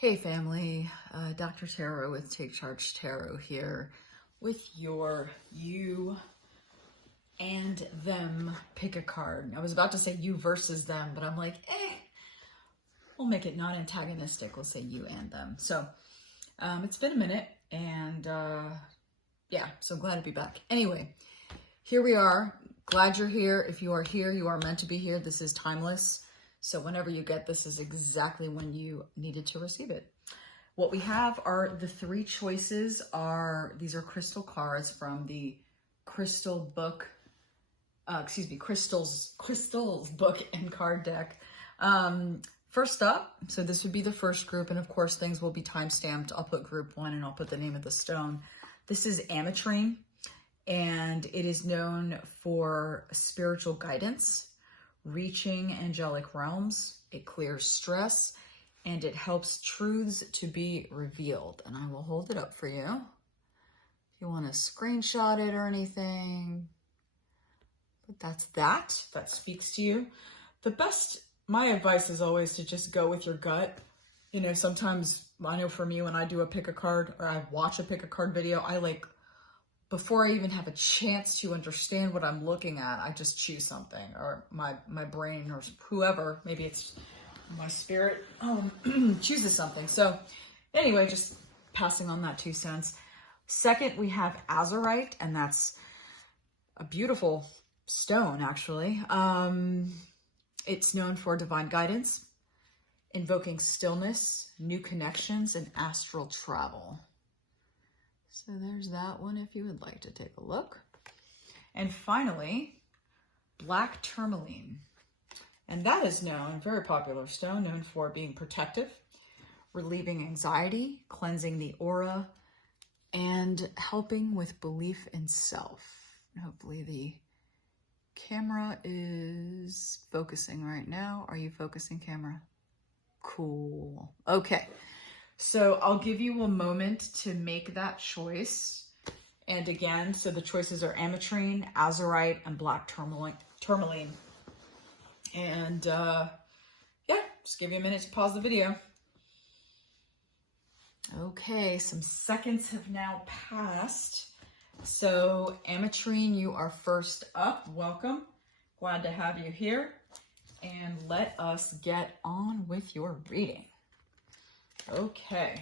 Hey family, Dr. Tarot with TakeChargeTarot here with your you and them pick a card. I was about to say you versus them, but I'm like, we'll make it non-antagonistic. We'll say you and them. So it's been a minute and yeah, so glad to be back. Anyway, here we are. Glad you're here. If you are here, you are meant to be here. This is timeless. So whenever you get this is exactly when you needed to receive it. What we have are the three choices these are crystal cards from the Crystals book and card deck. First up, so this would be the first group, and of course things will be time-stamped. I'll put group 1 and I'll put the name of the stone. This is Ametrine, and it is known for spiritual guidance, reaching angelic realms. It clears stress and it helps truths to be revealed. And I will hold it up for you if you want to screenshot it or anything. But that speaks to you. My advice is always to just go with your gut. You know, sometimes I know for me when I do a pick a card or I watch a pick a card video, before I even have a chance to understand what I'm looking at, I just choose something, or my brain or whoever, maybe it's my spirit, chooses something. So anyway, just passing on that 2 cents. Second, we have Azurite, and that's a beautiful stone, actually. It's known for divine guidance, invoking stillness, new connections, and astral travel. So there's that one if you would like to take a look. And finally, black tourmaline. And that is known, very popular stone, known for being protective, relieving anxiety, cleansing the aura, and helping with belief in self. Hopefully the camera is focusing right now. Are you focusing, camera? Cool. Okay. So I'll give you a moment to make that choice. And again, so the choices are Ametrine, Azurite, and black tourmaline. And yeah, just give you a minute to pause the video. Okay, some seconds have now passed. So Ametrine, you are first up. Welcome. Glad to have you here. And let us get on with your reading. Okay,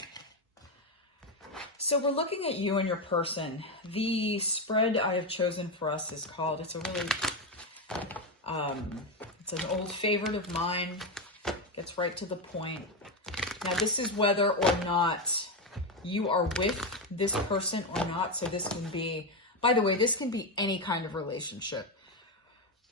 so we're looking at you and your person. The spread I have chosen for us is called, it's a really, it's an old favorite of mine, gets right to the point. Now this is whether or not you are with this person or not. So this can be, by the way, this can be any kind of relationship.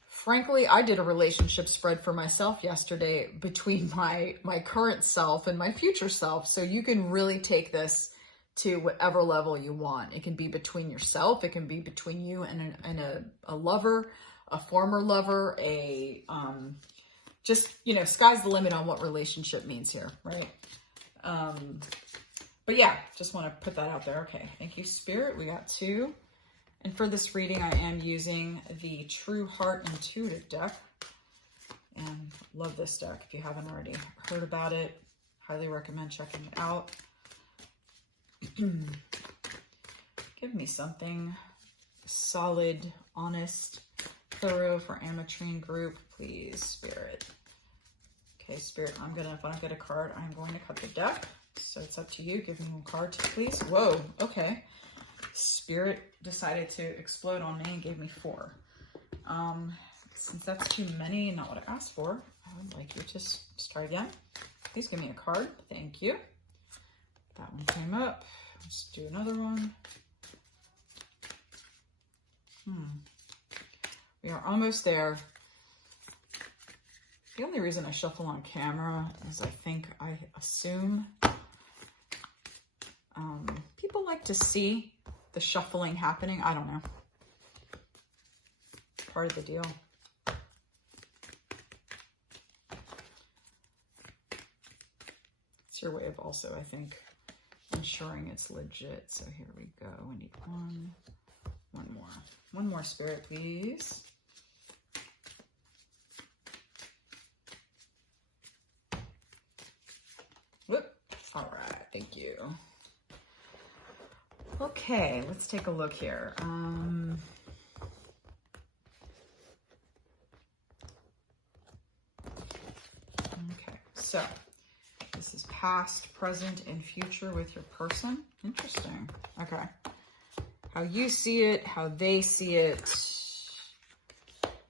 Frankly, I did a relationship spread for myself yesterday between my current self and my future self. So you can really take this to whatever level you want. It can be between yourself. It can be between you and a lover, a former lover, just, you know, sky's the limit on what relationship means here, right? But yeah, just want to put that out there. Okay, thank you, Spirit. We got 2. And for this reading, I am using the True Heart Intuitive deck. And love this deck. If you haven't already heard about it, highly recommend checking it out. Give me something solid, honest, thorough for Ametrine group, please, Spirit. Okay, Spirit, if I don't get a card, I'm going to cut the deck. So it's up to you. Give me one card, please. Whoa, okay. Spirit decided to explode on me and gave me 4. Since that's too many and not what I asked for, I would like you to just try again. Please give me a card. Thank you. That one came up. Let's do another one. We are almost there. The only reason I shuffle on camera is I assume people like to see the shuffling happening. I don't know. Part of the deal. It's your way of also, I think, ensuring it's legit. So here we go. We need one more. One more, Spirit, please. All right, thank you. Okay, let's take a look here. Okay, so this is past, present, and future with your person. Interesting. Okay. How you see it, how they see it,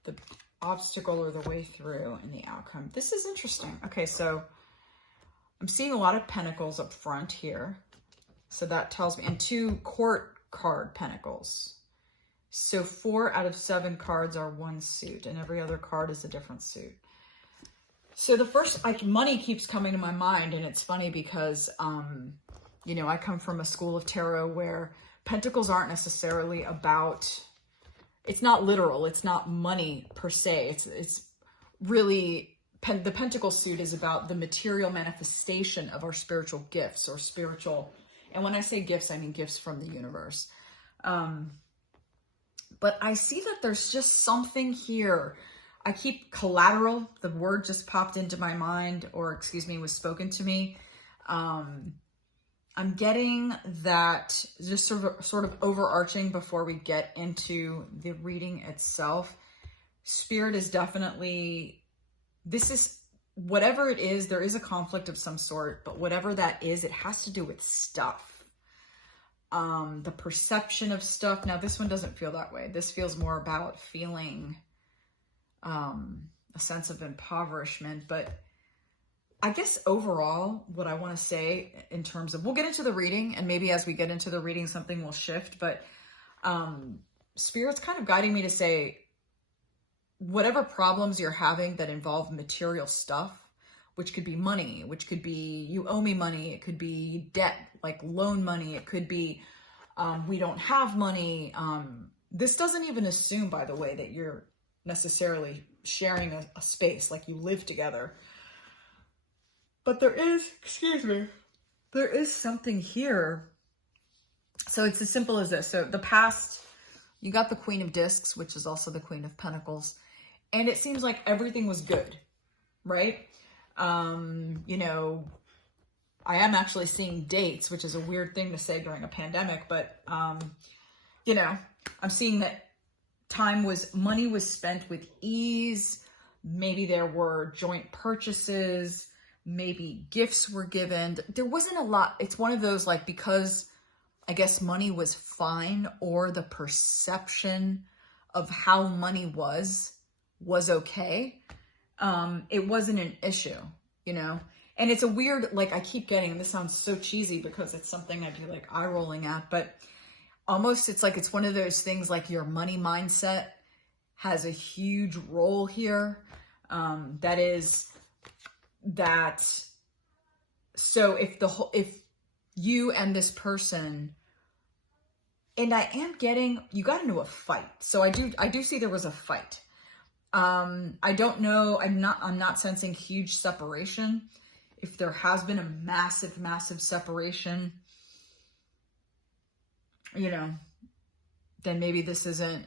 the obstacle or the way through, and the outcome. This is interesting. Okay, so I'm seeing a lot of pentacles up front here. So that tells me, and 2 court card pentacles. So 4 out of 7 cards are one suit, and every other card is a different suit. So the first, money keeps coming to my mind, and it's funny because, you know, I come from a school of tarot where pentacles aren't necessarily about, it's not literal, it's not money per se. It's really, the pentacle suit is about the material manifestation of our spiritual gifts or spiritual, and when I say gifts, I mean gifts from the universe. But I see that there's just something here. I keep collateral, the word just popped into my mind, or excuse me, was spoken to me. I'm getting that just sort of overarching before we get into the reading itself. Spirit is definitely, this is, whatever it is, there is a conflict of some sort, but whatever that is, it has to do with stuff. The perception of stuff. Now, this one doesn't feel that way. This feels more about feeling a sense of impoverishment, but I guess overall, what I want to say in terms of, we'll get into the reading, and maybe as we get into the reading, something will shift, but Spirit's kind of guiding me to say, whatever problems you're having that involve material stuff, which could be money, which could be you owe me money, it could be debt, like loan money, it could be we don't have money. This doesn't even assume, by the way, that you're necessarily sharing a space, like you live together. But there is, excuse me, there is something here. So it's as simple as this. So the past, you got the Queen of Discs, which is also the Queen of Pentacles. And it seems like everything was good, right? You know, I am actually seeing dates, which is a weird thing to say during a pandemic, but, you know, I'm seeing that money was spent with ease. Maybe there were joint purchases. Maybe gifts were given. There wasn't a lot. It's one of those, like, because I guess money was fine, or the perception of how money was okay. It wasn't an issue, you know? And it's a weird, like, I keep getting, and this sounds so cheesy because it's something I'd be like eye rolling at, but almost it's like, it's one of those things, like your money mindset has a huge role here. So if you and this person, and I am getting, you got into a fight. So I do see there was a fight. I don't know. I'm not sensing huge separation. If there has been a massive, massive separation, you know, then maybe this isn't,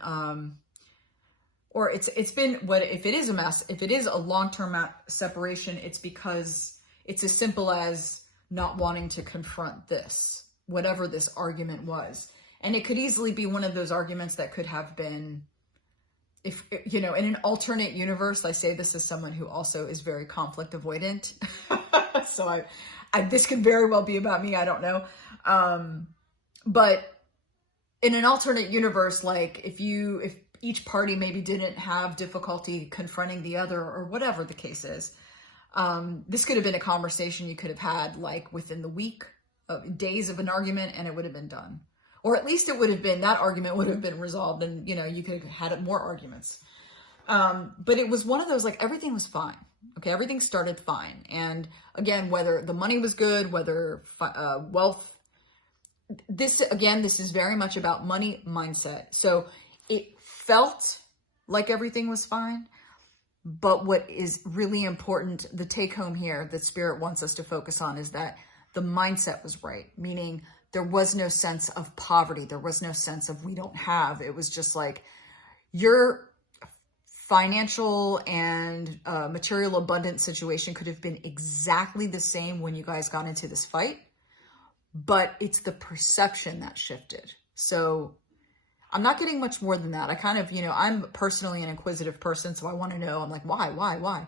or it's been, what if it is if it is a long-term separation, it's because it's as simple as not wanting to confront this, whatever this argument was. And it could easily be one of those arguments that could have been, if, you know, in an alternate universe, I say this as someone who also is very conflict avoidant. So this could very well be about me. I don't know. But in an alternate universe, like if each party maybe didn't have difficulty confronting the other, or whatever the case is, this could have been a conversation you could have had like within the week, days of an argument, and it would have been done. Or at least it would have been, that argument would have been resolved, and, you know, you could have had more arguments. But it was one of those, like, everything was fine. Okay, everything started fine. And again, whether the money was good, whether wealth, this is very much about money mindset. So it felt like everything was fine. But what is really important, the take home here that Spirit wants us to focus on, is that the mindset was right, meaning there was no sense of poverty. There was no sense of we don't have. It was just like, you're financial and material abundance situation could have been exactly the same when you guys got into this fight, but it's the perception that shifted. So I'm not getting much more than that. I kind of, I'm personally an inquisitive person, so I want to know. I'm like, why?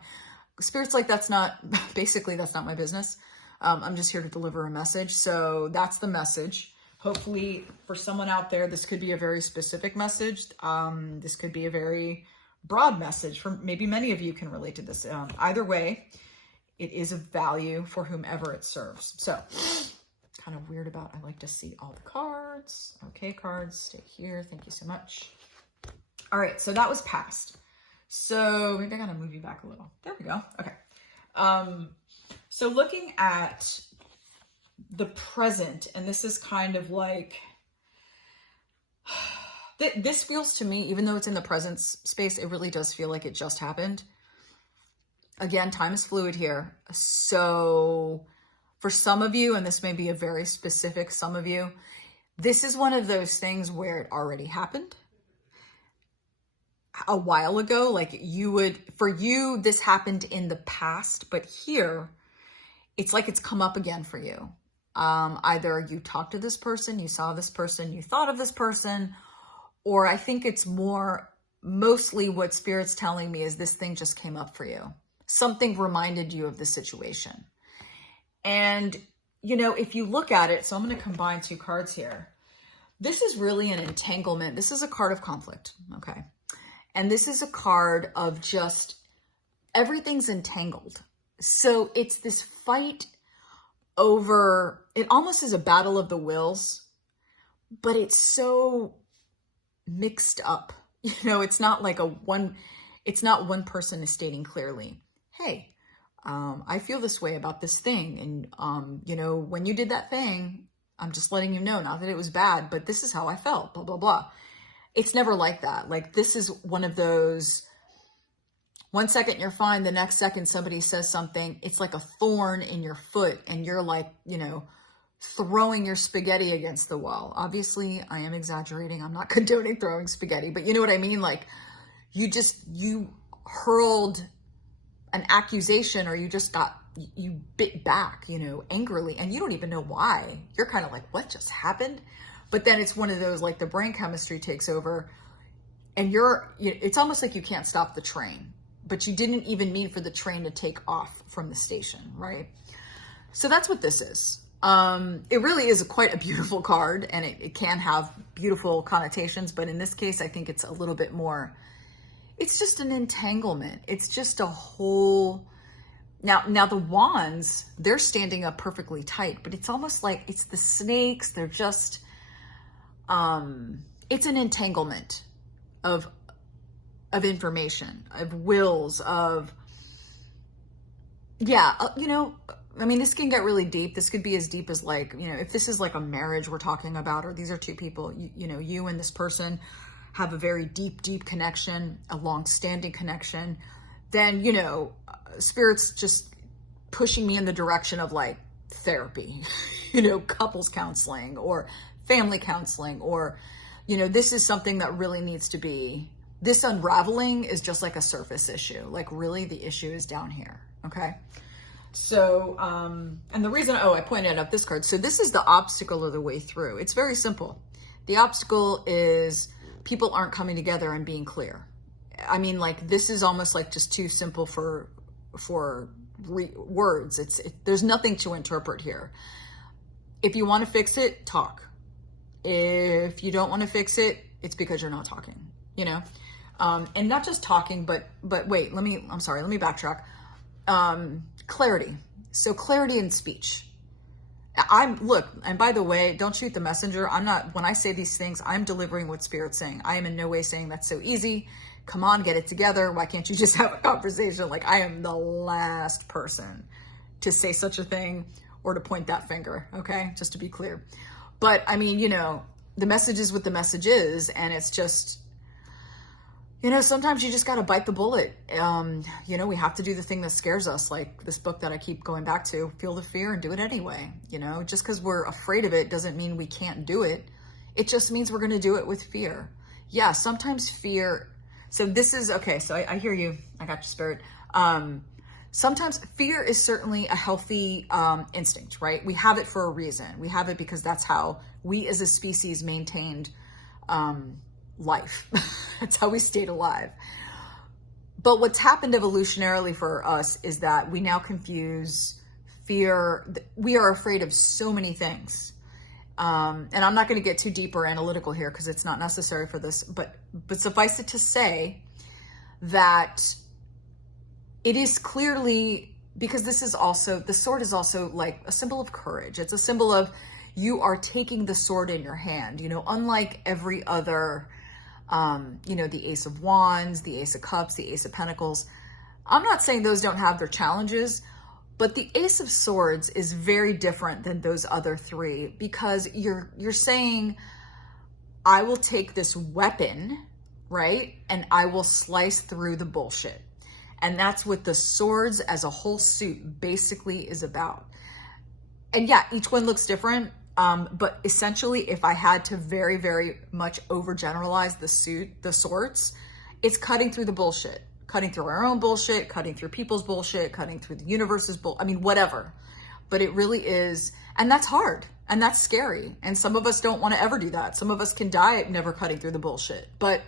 Spirit's like, that's not my business. I'm just here to deliver a message. So that's the message. Hopefully for someone out there, this could be a very specific message. This could be a very broad message. For maybe many of you can relate to this. Either way, it is of value for whomever it serves. So kind of weird about, I like to see all the cards. Okay, cards, stay here. Thank you so much. All right, so that was past. So maybe I gotta move you back a little. There we go. Okay. So looking at the present, and this is kind of like, this feels to me, even though it's in the present space, it really does feel like it just happened. Again, time is fluid here. So for some of you, and this may be a very specific some of you, this is one of those things where it already happened a while ago. Like for you, this happened in the past, but here, it's like it's come up again for you. Either you talked to this person, you saw this person, you thought of this person, or I think it's mostly what Spirit's telling me is this thing just came up for you. Something reminded you of the situation. And, if you look at it, so I'm going to combine two cards here. This is really an entanglement. This is a card of conflict, okay? And this is a card of just everything's entangled. So it's this fight over, it almost is a battle of the wills, but it's so mixed up. It's not like it's not one person is stating clearly, hey, I feel this way about this thing. And, when you did that thing, I'm just letting you know, not that it was bad, but this is how I felt, blah, blah, blah. It's never like that. Like, this is one of those, one second you're fine, the next second somebody says something, it's like a thorn in your foot, and you're like, throwing your spaghetti against the wall. Obviously, I am exaggerating. I'm not condoning throwing spaghetti, but you know what I mean? Like, you hurled an accusation, or you bit back, angrily, and you don't even know why. You're kind of like, what just happened? But then it's one of those, like, the brain chemistry takes over, and it's almost like you can't stop the train, but you didn't even mean for the train to take off from the station, right? So that's what this is. It really is quite a beautiful card, and it can have beautiful connotations, but in this case, I think it's a little bit more, it's just an entanglement. It's just a whole, now the wands, they're standing up perfectly tight, but it's almost like it's the snakes. They're just, it's an entanglement of information, of wills, of, this can get really deep. This could be as deep as, like, if this is like a marriage we're talking about, or these are two people, you and this person have a very deep, deep connection, a long-standing connection, then, Spirit's just pushing me in the direction of, like, therapy, couples counseling or family counseling, or, this is something that really needs to be, this unraveling is just like a surface issue. Like, really, the issue is down here, okay? So, and the reason, I pointed out this card. So this is the obstacle of the way through. It's very simple. The obstacle is people aren't coming together and being clear. I mean, like, this is almost like just too simple for words. There's nothing to interpret here. If you want to fix it, talk. If you don't want to fix it, it's because you're not talking, and not just talking, but wait, let me backtrack. Clarity. So clarity in speech. And by the way, don't shoot the messenger. When I say these things, I'm delivering what Spirit's saying. I am in no way saying that's so easy. Come on, get it together. Why can't you just have a conversation? Like, I am the last person to say such a thing or to point that finger. Okay. Just to be clear. But I mean, the message is what the message is. And it's just, sometimes you just got to bite the bullet. We have to do the thing that scares us. Like this book that I keep going back to, feel the fear and do it anyway. Just because we're afraid of it doesn't mean we can't do it. It just means we're going to do it with fear. Yeah, sometimes fear, So this is, okay, so I hear you. I got your spirit. Sometimes fear is certainly a healthy instinct, right? We have it for a reason. We have it because that's how we as a species maintained life. That's how we stayed alive. But what's happened evolutionarily for us is that we now confuse fear. We are afraid of so many things. And I'm not going to get too deep or analytical here because it's not necessary for this, but suffice it to say that it is clearly, because this is also, the sword is also like a symbol of courage. It's a symbol of you are taking the sword in your hand, you know, unlike every other, you know, the Ace of Wands, the Ace of Cups, the Ace of Pentacles. I'm not saying those don't have their challenges, but the Ace of Swords is very different than those other three because you're saying, I will take this weapon, right? And I will slice through the bullshit. And that's what the swords as a whole suit basically is about. And yeah, each one looks different. But essentially, if I had to very, very much overgeneralize the swords, it's cutting through the bullshit, cutting through our own bullshit, cutting through people's bullshit, cutting through the universe's bullshit. I mean, whatever. But it really is. And that's hard. And that's scary. And some of us don't want to ever do that. Some of us can die at never cutting through the bullshit. But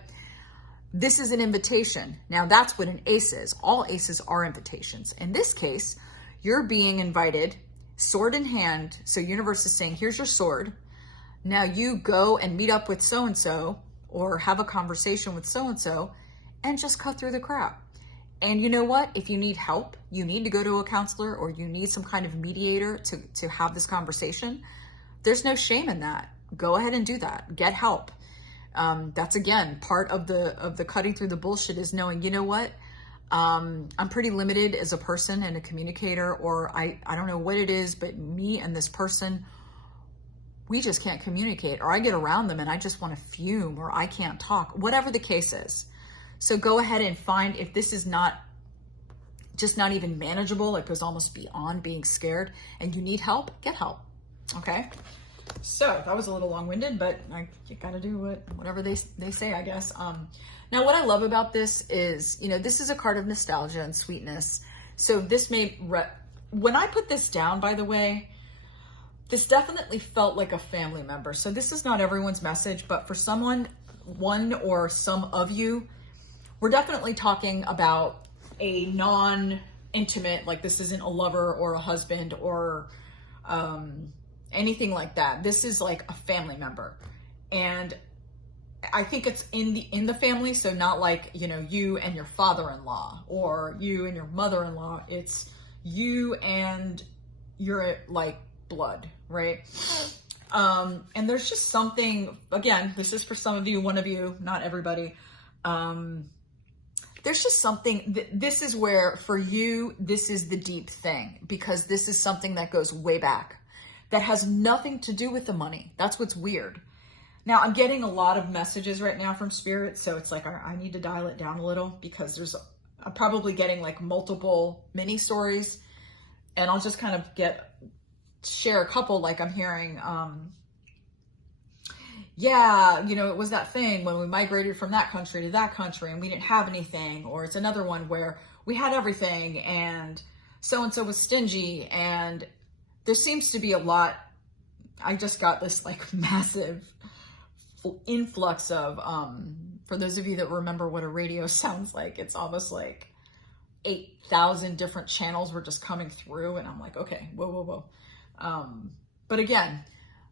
this is an invitation. Now that's what an ace is. All aces are invitations. In this case, you're being invited, sword in hand. So universe is saying, here's your sword. Now you go and meet up with so-and-so or have a conversation with so-and-so and just cut through the crap. And you know what? If you need help, you need to go to a counselor or you need some kind of mediator to have this conversation. There's no shame in that. Go ahead and do that. Get help. That's again, part of the cutting through the bullshit is knowing, you know what? I'm pretty limited as a person and a communicator, or I don't know what it is, but me and this person, we just can't communicate, or I get around them and I just want to fume, or I can't talk, whatever the case is. So go ahead and find, if this is not even manageable, it goes almost beyond being scared and you need help, get help. Okay. So that was a little long-winded, but you got to do whatever they say, I guess. Now, what I love about this is, you know, this is a card of nostalgia and sweetness. So this when I put this down, by the way, this definitely felt like a family member. So this is not everyone's message, but for one or some of you, we're definitely talking about a non-intimate, like this isn't a lover or a husband or, anything like that. This is like a family member. And I think it's in the family. So not like, you know, you and your father-in-law or you and your mother-in-law. It's you and your like blood, right? And there's just something, again, this is for some of you, one of you, not everybody. There's just something, this is where for you, this is the deep thing, because this is something that goes way back. That has nothing to do with the money. That's what's weird. Now, I'm getting a lot of messages right now from Spirit, so it's like I need to dial it down a little because I'm probably getting like multiple mini stories, and I'll just kind of share a couple. Like I'm hearing, yeah, you know, it was that thing when we migrated from that country to that country and we didn't have anything, or it's another one where we had everything and so-and-so was stingy, and there seems to be a lot. I just got this like massive influx of, for those of you that remember what a radio sounds like, it's almost like 8,000 different channels were just coming through. And I'm like, okay, whoa. But again,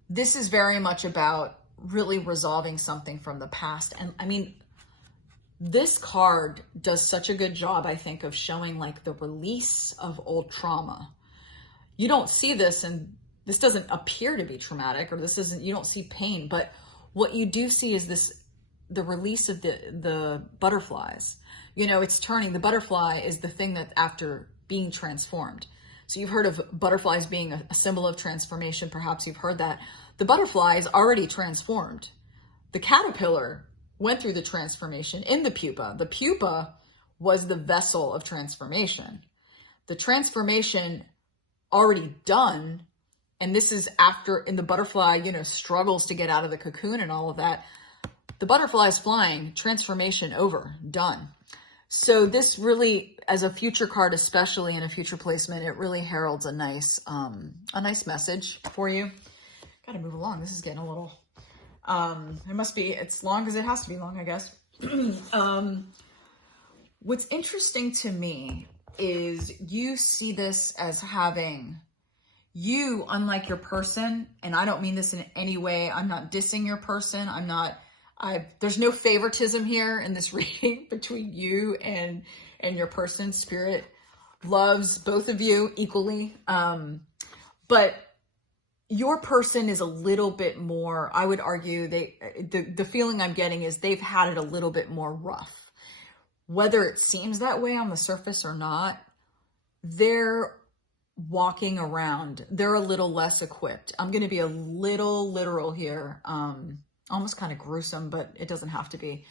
this is very much about really resolving something from the past. And I mean, this card does such a good job, I think, of showing like the release of old trauma. You don't see this, and this doesn't appear to be traumatic, or you don't see pain, but what you do see is the release of the butterflies. You know, it's turning. The butterfly is the thing that after being transformed. So you've heard of butterflies being a symbol of transformation. Perhaps you've heard that. The butterfly is already transformed. The caterpillar went through the transformation in the pupa. The pupa was the vessel of transformation. The transformation already done, and this is after, in the butterfly, you know, struggles to get out of the cocoon and all of that. The butterfly is flying, transformation over, done. So this really, as a future card, especially in a future placement, it really heralds a nice message for you. Got to move along. This is getting a little, it must be, it's long as it has to be long, I guess. What's interesting to me is you see this as having you, unlike your person, and I don't mean this in any way. I'm not dissing your person. There's no favoritism here in this reading between you and your person. Spirit loves both of you equally. But your person is a little bit more, I would argue, the feeling I'm getting is they've had it a little bit more rough. Whether it seems that way on the surface or not, they're walking around. They're a little less equipped. I'm going to be a little literal here. Almost kind of gruesome, but it doesn't have to be.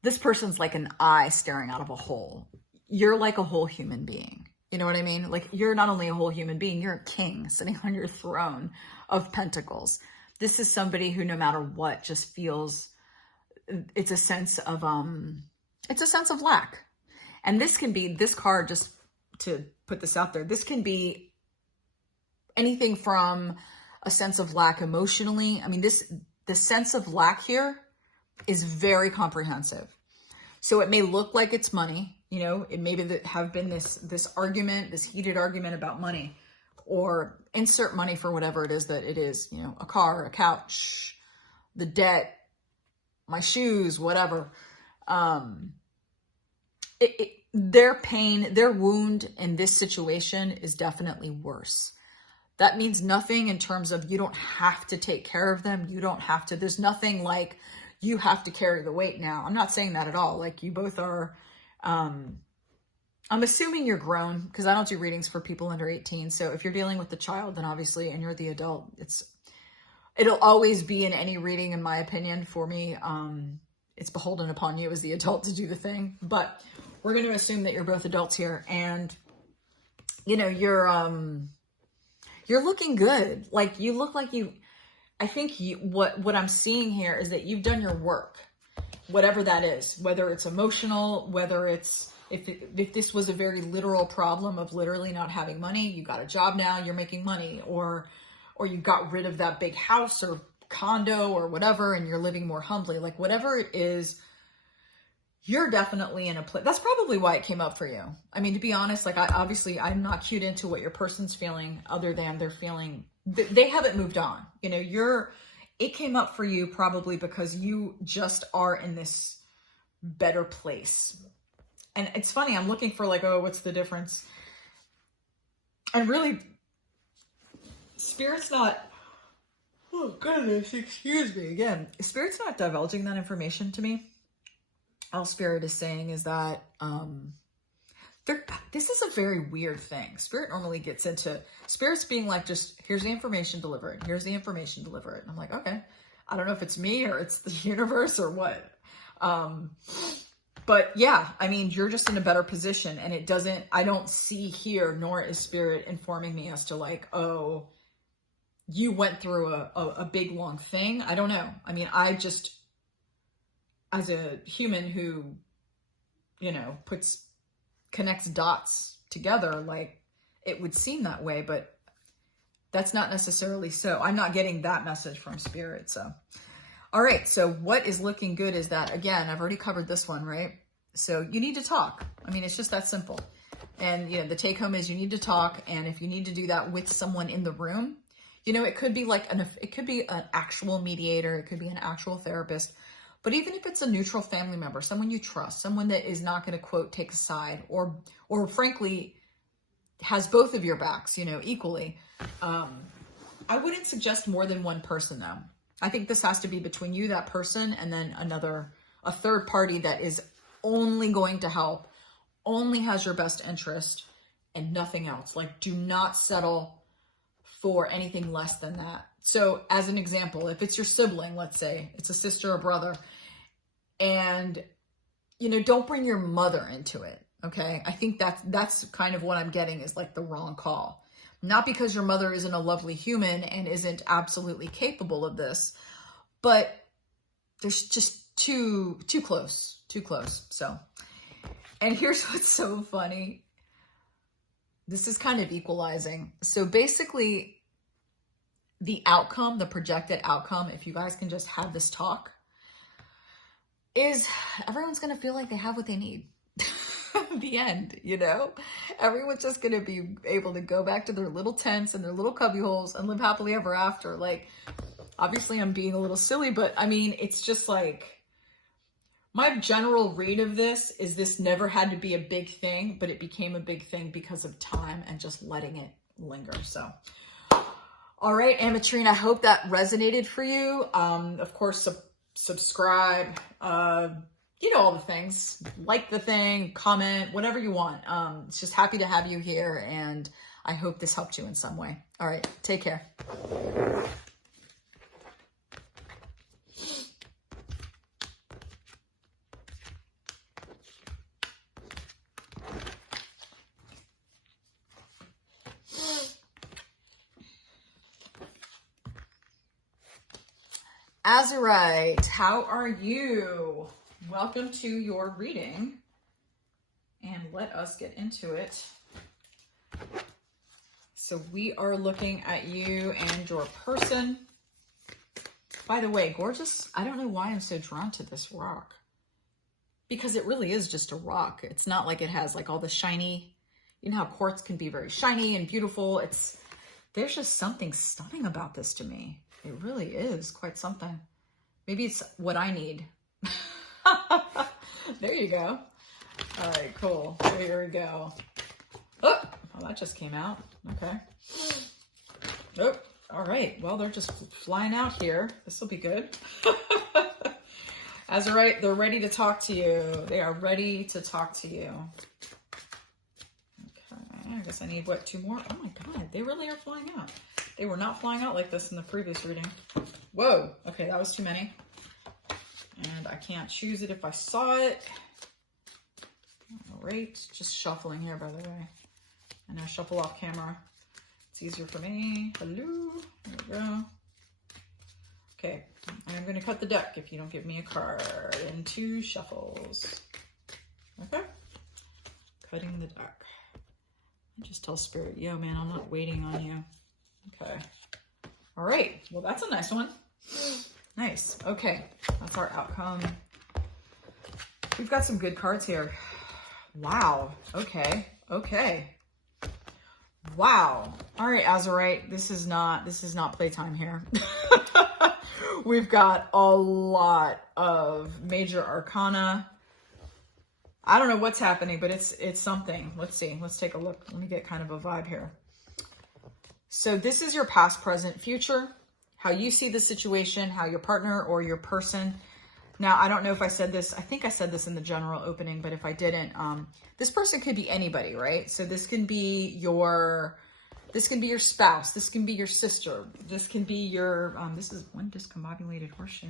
This person's like an eye staring out of a hole. You're like a whole human being. You know what I mean? Like, you're not only a whole human being, you're a king sitting on your throne of pentacles. This is somebody who, no matter what, just feels it's a sense of lack. And this can be, this card, just to put this out there, this can be anything from a sense of lack emotionally. I mean, the sense of lack here is very comprehensive. So it may look like it's money, you know, it may have been this argument, this heated argument about money, or insert money for whatever it is that it is, you know, a car, a couch, the debt, my shoes, whatever. Their pain, their wound in this situation is definitely worse. That means nothing in terms of you don't have to take care of them. You don't have to, there's nothing like you have to carry the weight now. I'm not saying that at all. Like, you both are, I'm assuming you're grown, because I don't do readings for people under 18. So if you're dealing with the child, then obviously, and you're the adult, it'll always be in any reading, in my opinion, for me. It's beholden upon you as the adult to do the thing, but we're going to assume that you're both adults here, and you know, you're looking good. Like, you look like I think what I'm seeing here is that you've done your work, whatever that is, whether it's emotional, whether it's, if this was a very literal problem of literally not having money, you got a job now, you're making money, or you got rid of that big house or condo or whatever, and you're living more humbly, like whatever it is, you're definitely in a place. That's probably why it came up for you. I mean, to be honest, like, I'm not cued into what your person's feeling, other than they're feeling, they haven't moved on. You know, it came up for you probably because you just are in this better place. And it's funny, I'm looking for like, oh, what's the difference? And really, Spirit's not, oh goodness, excuse me again. Spirit's not divulging that information to me. All Spirit is saying is that this is a very weird thing. Spirit normally gets into, Spirit's being like, just, here's the information, deliver it. Here's the information, deliver it. And I'm like, okay, I don't know if it's me or it's the universe or what. But yeah, I mean, you're just in a better position, and I don't see here, nor is Spirit informing me as to like, oh, you went through a big long thing. I don't know. I mean, I just, as a human who, you know, connects dots together, like, it would seem that way, but that's not necessarily so. I'm not getting that message from Spirit. So, all right. So what is looking good is that, again, I've already covered this one, right? So you need to talk. I mean, it's just that simple. And, you know, the take home is you need to talk. And if you need to do that with someone in the room, you know, it could be like it could be an actual mediator. It could be an actual therapist. But even if it's a neutral family member, someone you trust, someone that is not going to, quote, take a side, or frankly, has both of your backs, you know, equally. I wouldn't suggest more than one person, though. I think this has to be between you, that person, and then a third party that is only going to help, only has your best interest, and nothing else. Like, do not settle for anything less than that. So as an example, if it's your sibling, let's say it's a sister or brother, and, you know, don't bring your mother into it. Okay. I think that's kind of what I'm getting is like the wrong call. Not because your mother isn't a lovely human and isn't absolutely capable of this, but there's just too close. So, and here's what's so funny. This is kind of equalizing. So basically, the outcome, the projected outcome, if you guys can just have this talk, is everyone's going to feel like they have what they need. The end, you know? Everyone's just going to be able to go back to their little tents and their little cubby holes and live happily ever after. Like, obviously I'm being a little silly, but I mean, it's just like, my general read of this is this never had to be a big thing, but it became a big thing because of time and just letting it linger. So, all right, Ametrine, I hope that resonated for you. Of course, subscribe, you know, all the things, like the thing, comment, whatever you want. It's just happy to have you here, and I hope this helped you in some way. All right, take care. Azurite, how are you? Welcome to your reading, and let us get into it. So we are looking at you and your person. By the way, gorgeous. I don't know why I'm so drawn to this rock, because it really is just a rock. It's not like it has like all the shiny, you know how quartz can be very shiny and beautiful. There's just something stunning about this to me. It really is quite something. Maybe it's what I need. There you go. All right, cool. There we go. Oh, well, that just came out. Okay. Oh, all right. Well, they're just flying out here. This will be good. Azurite, they're ready to talk to you. They are ready to talk to you. Okay, I guess I need, what, 2 more? Oh my God, they really are flying out. They were not flying out like this in the previous reading. Whoa. Okay, that was too many. And I can't choose it if I saw it. All right, just shuffling here, by the way. And I shuffle off camera. It's easier for me. Hello. There we go. Okay, I'm going to cut the deck if you don't give me a card in 2 shuffles. Okay. Cutting the deck. I just tell Spirit, yo, man, I'm not waiting on you. Okay. All right. Well, that's a nice one. Nice. Okay. That's our outcome. We've got some good cards here. Wow. Okay. Okay. Wow. All right, Azurite. This is not playtime here. We've got a lot of major arcana. I don't know what's happening, but it's something. Let's see. Let's take a look. Let me get kind of a vibe here. So this is your past, present, future, how you see the situation, how your partner or your person. Now, I don't know if I said this. I think I said this in the general opening, but if I didn't, this person could be anybody, right? So this can be your spouse. This can be your sister. This can be your, this is one discombobulated horseshoe.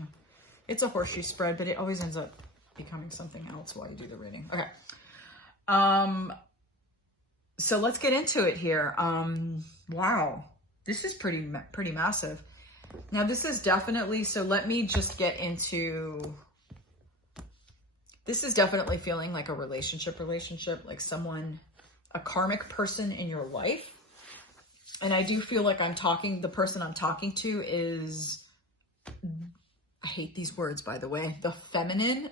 It's a horseshoe spread, but it always ends up becoming something else while you do the reading. Okay. So let's get into it here. Wow, this is pretty massive. Now this is definitely, so let me just get into, this is definitely feeling like a relationship, like someone, a karmic person in your life. And I do feel like the person I'm talking to is, I hate these words, by the way, the feminine.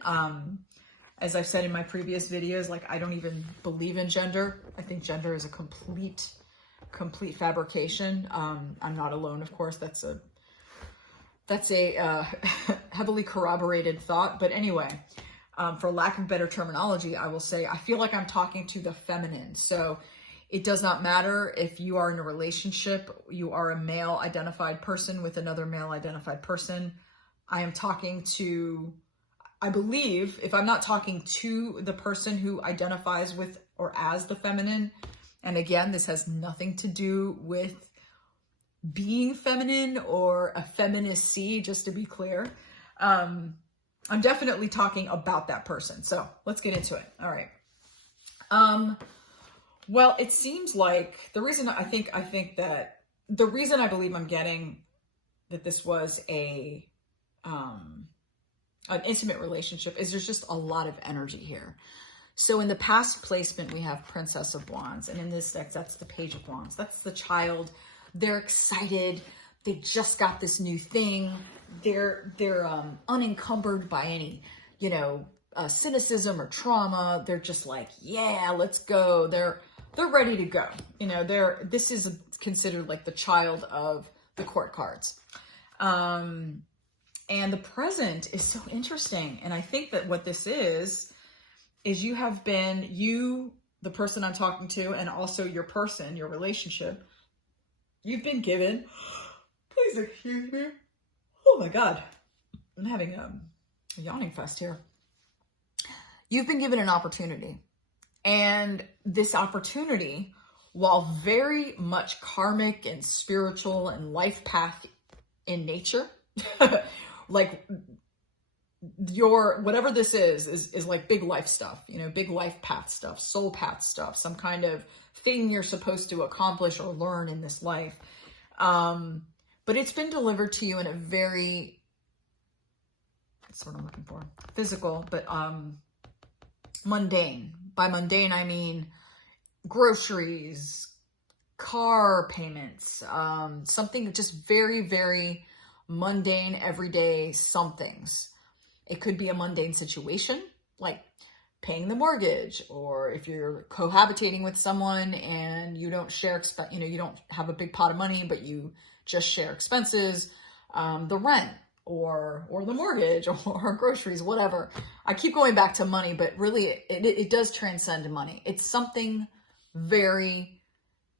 As I've said in my previous videos, like I don't even believe in gender. I think gender is a complete fabrication. I'm not alone, of course. That's a heavily corroborated thought. But anyway, for lack of better terminology, I will say I feel like I'm talking to the feminine. So it does not matter if you are in a relationship, you are a male identified person with another male identified person. I am talking to, I believe, if I'm not talking to the person who identifies with or as the feminine, and again, this has nothing to do with being feminine or a feminacy, just to be clear. I'm definitely talking about that person. So let's get into it. All right. Well, it seems like the reason I believe I'm getting that this was a an intimate relationship, is there's just a lot of energy here. So in the past placement, we have Princess of Wands. And in this deck, that's the Page of Wands. That's the child. They're excited. They just got this new thing. They're unencumbered by any, you know, cynicism or trauma. They're just like, yeah, let's go. They're ready to go. You know, this is considered like the child of the court cards. And the present is so interesting. And I think that what this is you have been, the person I'm talking to, and also your person, your relationship, you've been given, please excuse me. Oh my God. I'm having a yawning fest here. You've been given an opportunity. And this opportunity, while very much karmic and spiritual and life path in nature, like whatever this is like big life stuff, you know, big life path stuff, soul path stuff, some kind of thing you're supposed to accomplish or learn in this life. But it's been delivered to you in a very, that's what I'm looking for, physical, but mundane. By mundane, I mean groceries, car payments, something just very, very mundane, everyday somethings. It could be a mundane situation, like paying the mortgage, or if you're cohabitating with someone and you don't share, you know, you don't have a big pot of money, but you just share expenses, the rent or the mortgage or groceries, whatever. I keep going back to money, but really it does transcend money. It's something very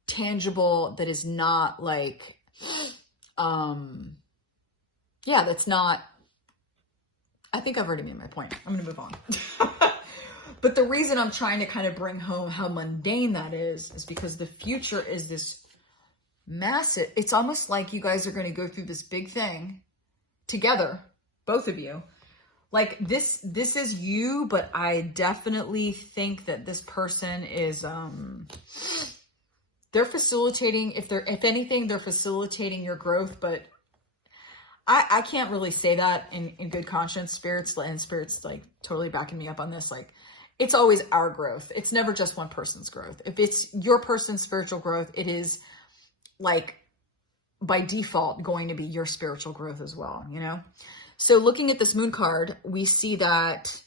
tangible that is not like, yeah, that's not, I think I've already made my point. I'm going to move on. But the reason I'm trying to kind of bring home how mundane that is because the future is this massive, it's almost like you guys are going to go through this big thing together, both of you. Like this is you, but I definitely think that this person is, they're facilitating, if anything, they're facilitating your growth, but I can't really say that in good conscience. Spirits like totally backing me up on this. Like, it's always our growth. It's never just one person's growth. If it's your person's spiritual growth, it is like by default going to be your spiritual growth as well, you know? So looking at this moon card, we see that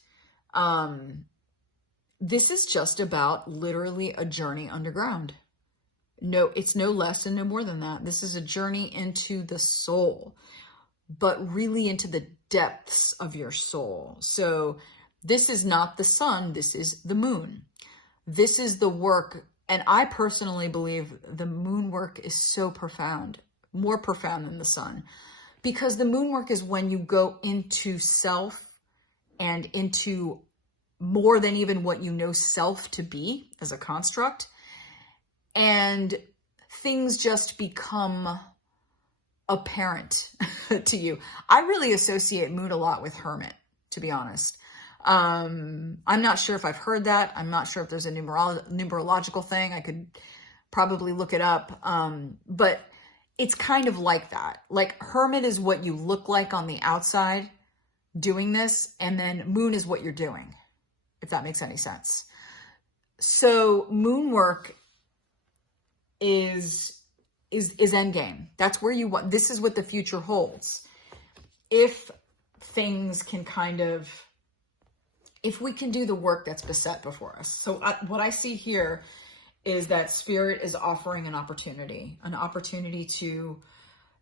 this is just about literally a journey underground. No, it's no less and no more than that. This is a journey into the soul, but really into the depths of your soul. So this is not the sun, this is the moon. This is the work, and I personally believe the moon work is so profound, more profound than the sun, because the moon work is when you go into self and into more than even what you know self to be as a construct, and things just become apparent to you. I really associate moon a lot with hermit, to be honest. I'm not sure if I've heard that. I'm not sure if there's a numerological thing. I could probably look it up. But it's kind of like that. Like hermit is what you look like on the outside doing this, and then moon is what you're doing, if that makes any sense. So moon work is end game. That's where you want, this is what the future holds. If things can kind of, if we can do the work that's beset before us. So what I see here is that spirit is offering an opportunity to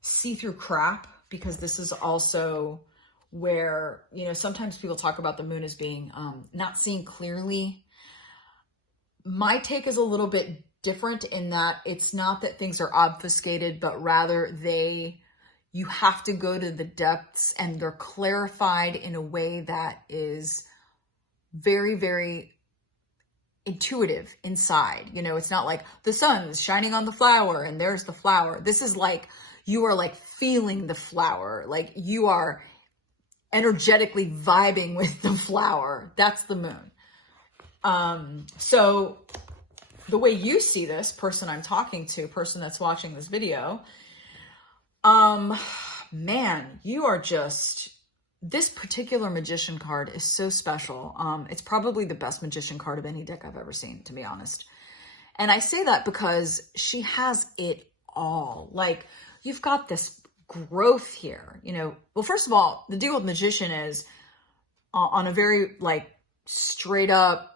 see through crap, because this is also where, you know, sometimes people talk about the moon as being not seeing clearly. My take is a little bit different in that it's not that things are obfuscated, but rather you have to go to the depths, and they're clarified in a way that is very, very intuitive inside. You know, it's not like the sun is shining on the flower and there's the flower. This is like, you are like feeling the flower, like you are energetically vibing with the flower. That's the moon. So the way you see this person I'm talking to, person that's watching this video, man, you are just this particular magician card is so special. It's probably the best magician card of any deck I've ever seen, to be honest. And I say that because she has it all. Like, you've got this growth here, you know. Well, first of all, the deal with magician is on a very like straight up,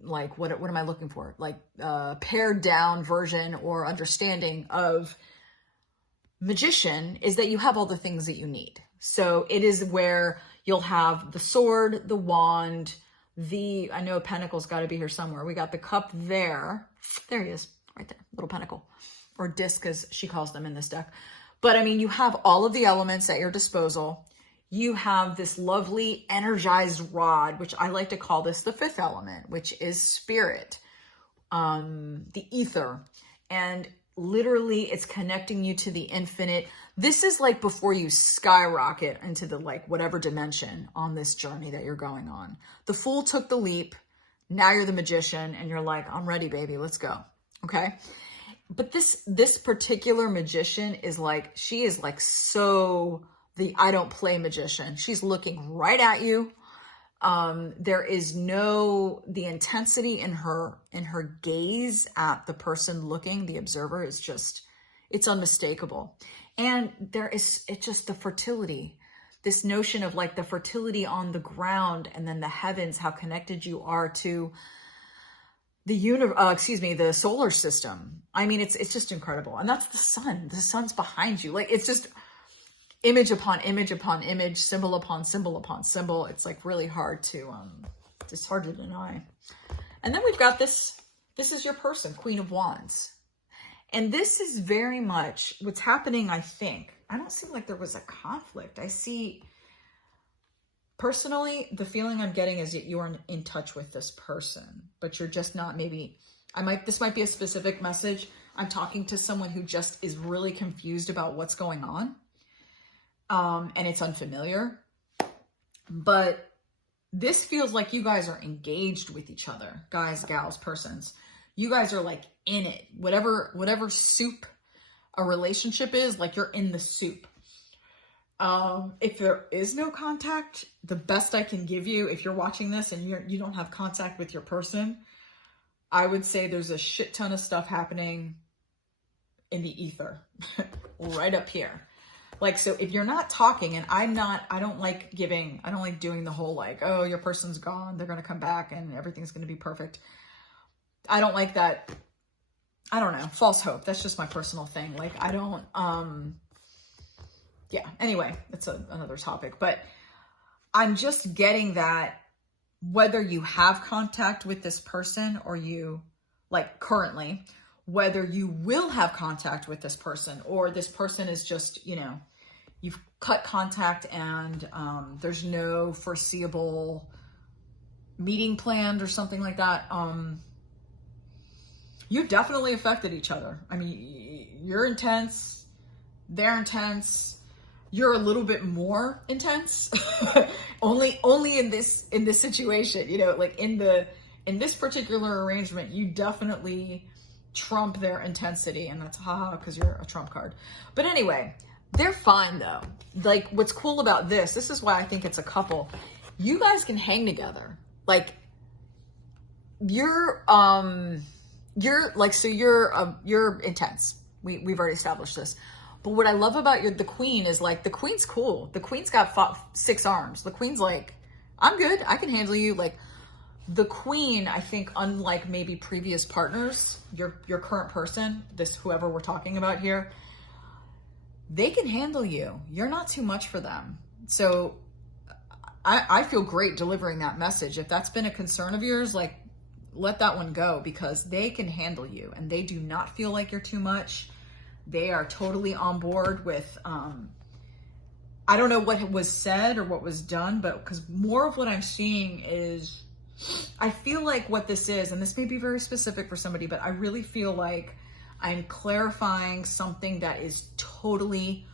like what am I looking for? Like pared down version or understanding of magician is that you have all the things that you need. So it is where you'll have the sword, the wand, I know a pentacle's got to be here somewhere. We got the cup there. There he is, right there, little pentacle, or disc as she calls them in this deck. But I mean, you have all of the elements at your disposal. You have this lovely energized rod, which I like to call this the fifth element, which is spirit, the ether. And literally it's connecting you to the infinite. This is like before you skyrocket into the like whatever dimension on this journey that you're going on. The Fool took the leap. Now you're the magician and you're like, I'm ready, baby. Let's go. Okay. But this particular magician is like, she is like so the I don't play magician. She's looking right at you. There is the intensity in her gaze at the person looking, the observer is just, it's unmistakable. And it's just the fertility, this notion of like the fertility on the ground and then the heavens, how connected you are to the solar system. I mean, it's just incredible. And that's the sun. The sun's behind you. Like, it's just image upon image upon image, symbol upon symbol upon symbol. It's like really hard to, it's hard to deny. And then we've got this is your person, Queen of Wands. And this is very much what's happening, I think. I don't see like there was a conflict. I see, personally, the feeling I'm getting is that you are in touch with this person, but you're just not this might be a specific message. I'm talking to someone who just is really confused about what's going on. And it's unfamiliar, but this feels like you guys are engaged with each other, guys, gals, persons. You guys are like in it, whatever soup a relationship is, like you're in the soup. If there is no contact, the best I can give you, if you're watching this and you don't have contact with your person, I would say there's a shit ton of stuff happening in the ether right up here. Like, so if you're not talking, and I don't like doing the whole like, oh, your person's gone, they're going to come back and everything's going to be perfect. I don't like that. I don't know, false hope. That's just my personal thing. Like, I don't, yeah, anyway, it's another topic, but I'm just getting that whether you have contact with this person or you, like currently, whether you will have contact with this person or this person is just, you know, you've cut contact and there's no foreseeable meeting planned or something like that. You've definitely affected each other. I mean, you're intense, they're intense, you're a little bit more intense. only in this situation, you know, like in this particular arrangement, you definitely trump their intensity, and that's haha because you're a trump card. But anyway, they're fine though. Like, what's cool about this is why I think it's a couple. You guys can hang together. Like, you're intense. We've already established this. But what I love about the queen is like, the queen's cool. The queen's got 6 arms. The queen's like, I'm good. I can handle you. Like, the queen, I think, unlike maybe previous partners, your current person, whoever we're talking about here, they can handle you. You're not too much for them. So I feel great delivering that message. If that's been a concern of yours, like, let that one go, because they can handle you and they do not feel like you're too much. They are totally on board with, I don't know what was said or what was done, but because more of what I'm seeing is, I feel like what this is, and this may be very specific for somebody, but I really feel like I'm clarifying something that is totally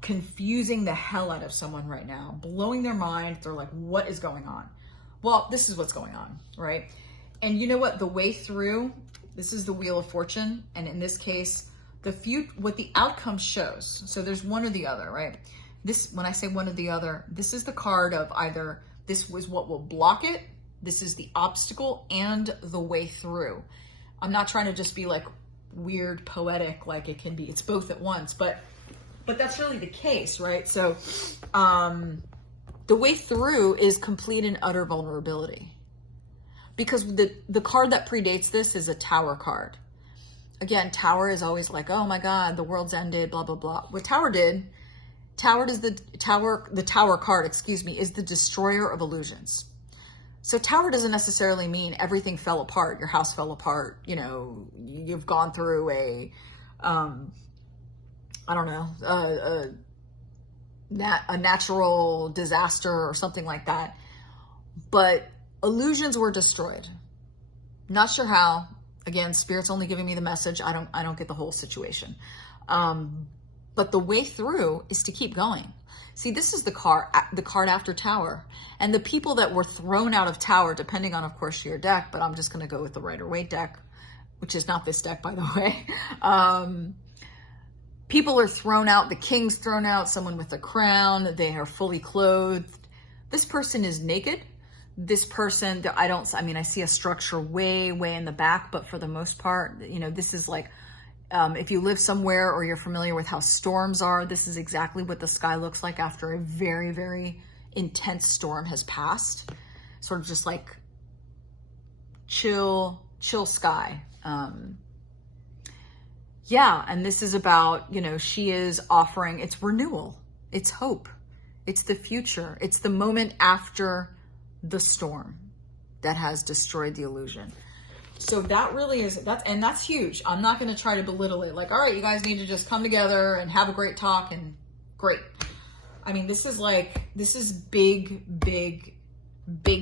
confusing the hell out of someone right now, blowing their mind. They're like, what is going on? Well, this is what's going on, right? And you know what? The way through, this is the Wheel of Fortune. And in this case, what the outcome shows. So there's one or the other, right? This, when I say one or the other, this is the card of either this was what will block it, this is the obstacle, and the way through. I'm not trying to just be like weird poetic, like it can be, it's both at once, but that's really the case, right? So the way through is complete and utter vulnerability. Because the card that predates this is a Tower card. Again, Tower is always like, oh my God, the world's ended, blah, blah, blah. What Tower did, the Tower card, excuse me, is the destroyer of illusions. So Tower doesn't necessarily mean everything fell apart, your house fell apart, you know, you've gone through a, I don't know, a natural disaster or something like that. But illusions were destroyed. Not sure how. Again, Spirit's only giving me the message. I don't get the whole situation. But the way through is to keep going. See, this is the card after Tower. And the people that were thrown out of Tower, depending on, of course, your deck, but I'm just going to go with the Rider-Waite deck, which is not this deck, by the way. People are thrown out. The king's thrown out. Someone with a crown. They are fully clothed. This person is naked. This person, I see a structure way in the back, but for the most part, you know, this is like, if you live somewhere or you're familiar with how storms are, this is exactly what the sky looks like after a very, very intense storm has passed. Sort of just like chill sky. Yeah, and this is about, you know, she is offering, it's renewal, it's hope, it's the future, it's the moment after the storm that has destroyed the illusion. So that really is, that's huge. I'm not going to try to belittle it. Like, all right, you guys need to just come together and have a great talk and great. I mean, this is big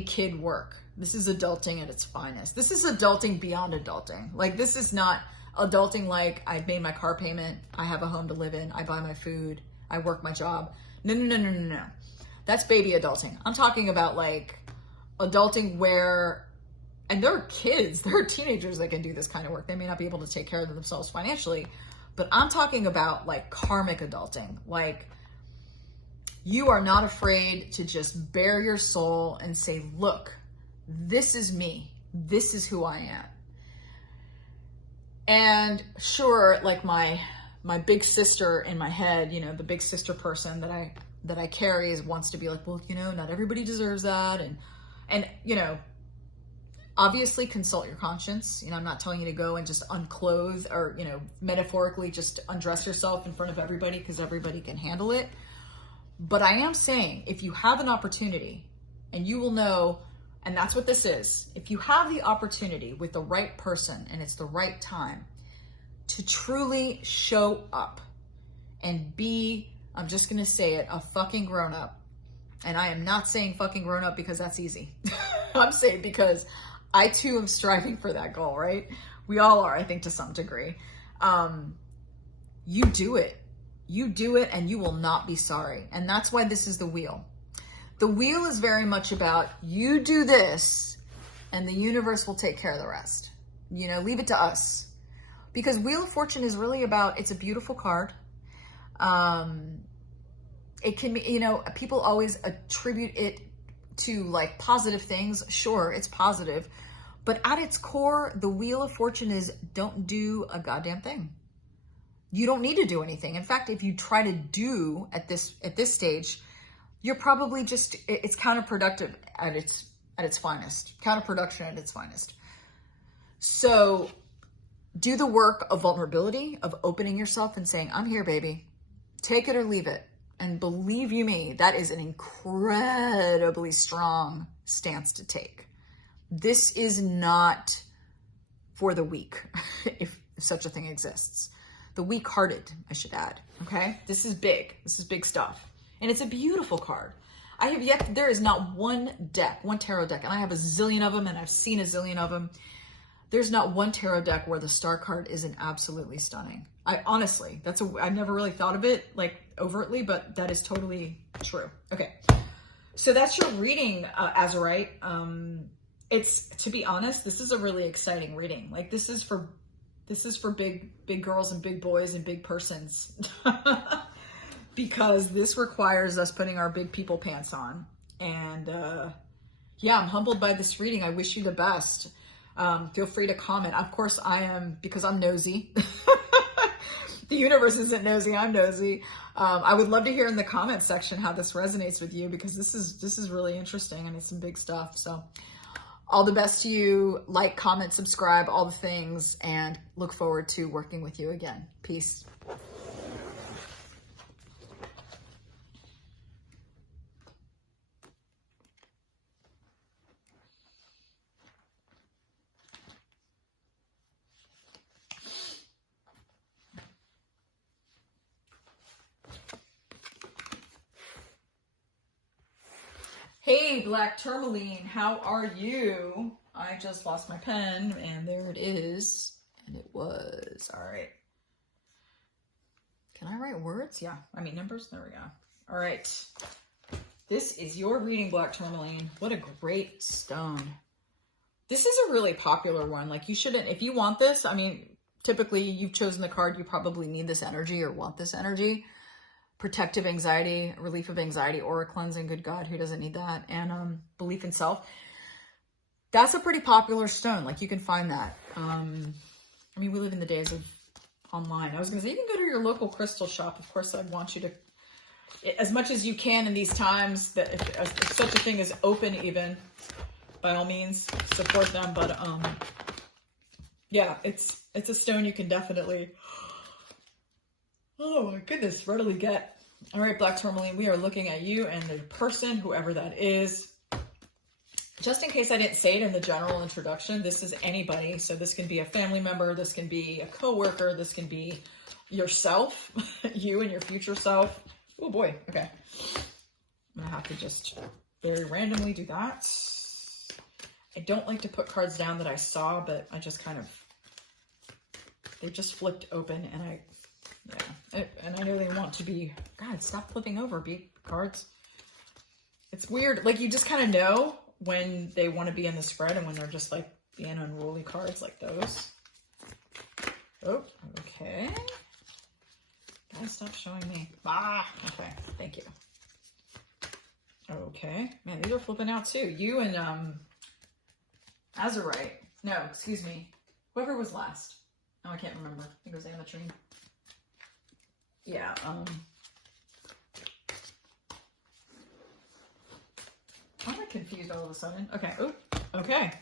kid work. This is adulting at its finest. This is adulting beyond adulting. Like, this is not adulting like I've made my car payment, I have a home to live in, I buy my food, I work my job. No. That's baby adulting. I'm talking about like adulting where, and there are kids, there are teenagers that can do this kind of work. They may not be able to take care of themselves financially, but I'm talking about like karmic adulting. Like, you are not afraid to just bare your soul and say, look, this is me. This is who I am. And sure, like my big sister in my head, you know, the big sister person that I carry wants to be like, well, you know, not everybody deserves that. And, you know, obviously consult your conscience. You know, I'm not telling you to go and just unclothe or, you know, metaphorically just undress yourself in front of everybody because everybody can handle it. But I am saying, if you have an opportunity, and you will know, and that's what this is, if you have the opportunity with the right person and it's the right time to truly show up and be, I'm just going to say it, a fucking grown up. And I am not saying fucking grown up because that's easy. I'm saying because I too am striving for that goal, right? We all are, I think, to some degree. You do it. You do it and you will not be sorry. And that's why this is the wheel. The wheel is very much about you do this and the universe will take care of the rest. You know, leave it to us. Because Wheel of Fortune is really about, it's a beautiful card. It can be, you know, people always attribute it to like positive things. Sure, it's positive. But at its core, the Wheel of Fortune is don't do a goddamn thing. You don't need to do anything. In fact, if you try to do at this stage, you're probably just, it's counterproductive at its finest. Counterproduction at its finest. So do the work of vulnerability, of opening yourself and saying, I'm here, baby. Take it or leave it. And believe you me, that is an incredibly strong stance to take. This is not for the weak, if such a thing exists. The weak-hearted, I should add, okay? This is big. This is big stuff. And it's a beautiful card. There is not one tarot deck, and I have a zillion of them, and I've seen a zillion of them. There's not one tarot deck where the star card isn't absolutely stunning. Honestly, I've never really thought of it like overtly, but that is totally true. Okay. So that's your reading, Azurite. To be honest, this is a really exciting reading. Like this is for big girls and big boys and big persons. because this requires us putting our big people pants on. And yeah, I'm humbled by this reading. I wish you the best. Feel free to comment. Of course, I am, because I'm nosy. The universe isn't nosy, I'm nosy. I would love to hear in the comments section how this resonates with you, because this is really interesting and it's some big stuff. So all the best to you. Like, comment, subscribe, all the things, and look forward to working with you again. Peace. Hey, Black Tourmaline, how are you? I just lost my pen, and there it is. And it was. All right. Can I write words? Yeah. I mean numbers? There we go. All right. This is your reading, Black Tourmaline. What a great stone. This is a really popular one. Like, you shouldn't, if you want this, I mean, typically you've chosen the card, you probably need this energy or want this energy. Protective anxiety, relief of anxiety, aura cleansing, good God, who doesn't need that? And belief in self. That's a pretty popular stone. Like, you can find that. I mean, we live in the days of online. I was going to say, you can go to your local crystal shop. Of course, I'd want you to, as much as you can in these times, that if such a thing is open even, by all means, support them. But yeah, it's a stone you can definitely, oh my goodness, readily get. All right, Black Tourmaline, we are looking at you and the person, whoever that is. Just in case I didn't say it in the general introduction, this is anybody. So this can be a family member, this can be a coworker, this can be yourself, you and your future self. Oh boy, okay. I'm gonna have to just very randomly do that. I don't like to put cards down that I saw, but I just kind of, they just flipped open, and yeah, and I know they want to be, God, stop flipping over, cards. It's weird. Like, you just kind of know when they want to be in the spread and when they're just like being unruly cards like those. Oh, okay. Guys, stop showing me. Ah, okay. Thank you. Okay. Man, these are flipping out too. You and Azurite. No, excuse me. Whoever was last. Oh, I can't remember. I think it was Ametrine. Yeah, I'm like confused all of a sudden. Okay. Oh, okay.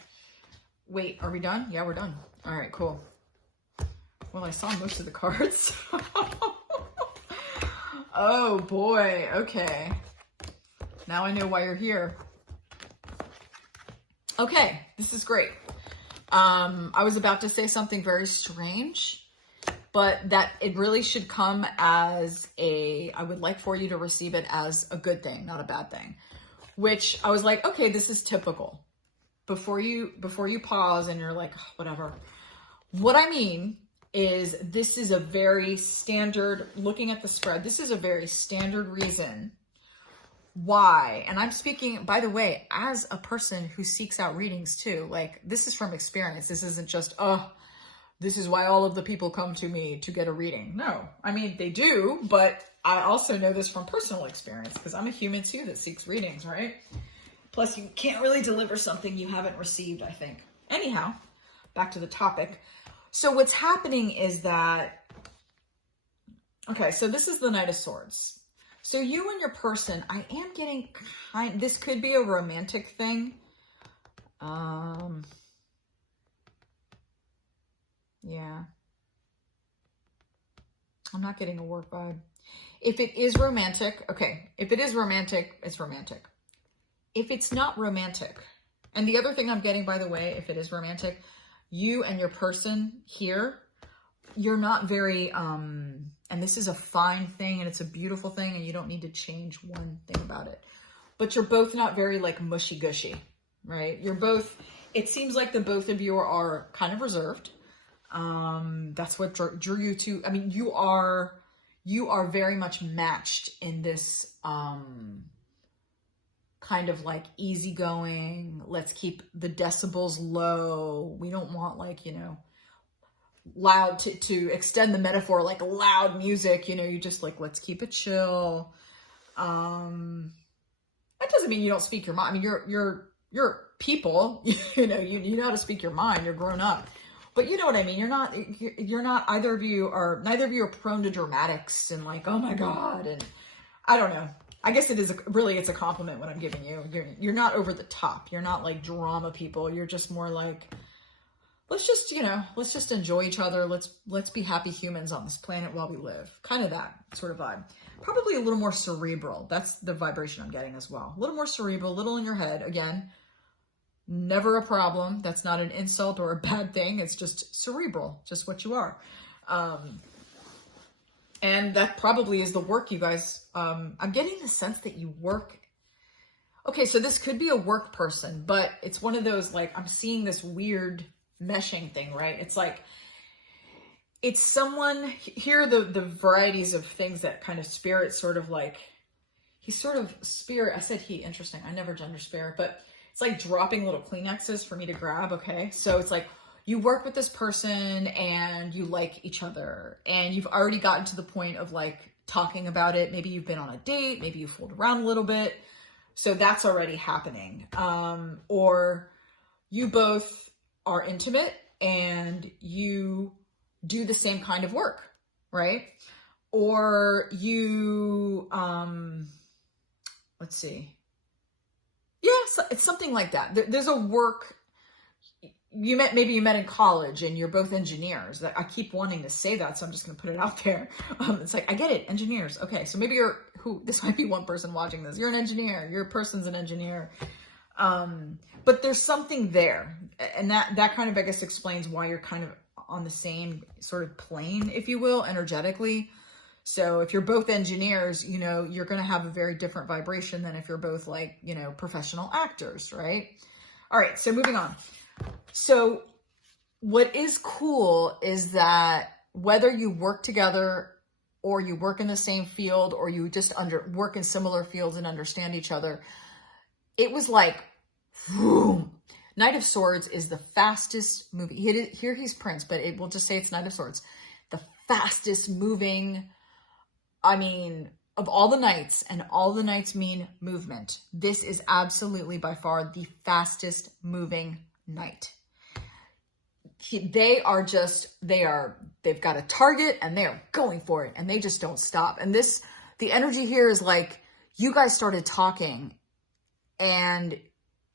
Wait, are we done? Yeah, we're done. All right, cool. Well, I saw most of the cards. Oh boy. Okay. Now I know why you're here. Okay, this is great. I was about to say something very strange, but that it really should come as I would like for you to receive it as a good thing, not a bad thing. Which I was like, okay, this is typical. Before you pause and you're like, oh, whatever. What I mean is, this is a very standard, looking at the spread, this is a very standard reason why. And I'm speaking, by the way, as a person who seeks out readings too. Like, this is from experience. This isn't just, oh, this is why all of the people come to me to get a reading. No, I mean, they do, but I also know this from personal experience, because I'm a human too that seeks readings, right? Plus, you can't really deliver something you haven't received, I think. Anyhow, back to the topic. So what's happening is that, okay, so this is the Knight of Swords. So you and your person, I am getting this could be a romantic thing. Yeah. I'm not getting a work vibe. If it is romantic, okay. If it is romantic, it's romantic. If it's not romantic, and the other thing I'm getting, by the way, if it is romantic, you and your person here, you're not very, and this is a fine thing and it's a beautiful thing and you don't need to change one thing about it, but you're both not very like mushy gushy, right? You're both, it seems like the both of you are kind of reserved. That's what drew you to, I mean, you are very much matched in this, kind of like easygoing, let's keep the decibels low. We don't want like, you know, loud, to extend the metaphor, like loud music, you know, you just like, let's keep it chill. That doesn't mean you don't speak your mind. I mean, you're people, you know, you know how to speak your mind, you're grown up. But you know what I mean? You're not, neither of you are prone to dramatics and like, oh my God. And I don't know. I guess it is it's a compliment what I'm giving you. You're not over the top. You're not like drama people. You're just more like, let's just, you know, let's just enjoy each other. Let's be happy humans on this planet while we live. Kind of that sort of vibe. Probably a little more cerebral. That's the vibration I'm getting as well. A little more cerebral, a little in your head. Again, never a problem. That's not an insult or a bad thing. It's just cerebral, just what you are. And that probably is the work you guys, I'm getting the sense that you work. Okay, so this could be a work person, but it's one of those, like, I'm seeing this weird meshing thing, right? It's like, it's someone, here are the varieties of things that kind of spirit sort of like, he's sort of spirit, I said he, interesting, I never gender spirit, but it's like dropping little Kleenexes for me to grab, okay? So it's like, you work with this person and you like each other and you've already gotten to the point of like talking about it. Maybe you've been on a date, maybe you fooled around a little bit. So that's already happening. Or you both are intimate and you do the same kind of work, right? Or you, let's see. Yeah, so it's something like that. There's a work, maybe you met in college and you're both engineers. I keep wanting to say that, so I'm just going to put it out there. It's like, I get it, engineers. Okay, so maybe this might be one person watching this. You're an engineer. Your person's an engineer. But there's something there. And that kind of, I guess, explains why you're kind of on the same sort of plane, if you will, energetically. So if you're both engineers, you know, you're going to have a very different vibration than if you're both like, you know, professional actors, right? All right, so moving on. So what is cool is that whether you work together or you work in the same field or you just work in similar fields and understand each other, it was like, boom. Knight of Swords is the fastest movie. Here he's Prince, but we'll just say it's Knight of Swords. The fastest moving, I mean, of all the knights, and all the knights mean movement. This is absolutely by far the fastest moving knight. They've got a target and they are going for it and they just don't stop. And the energy here is like, you guys started talking and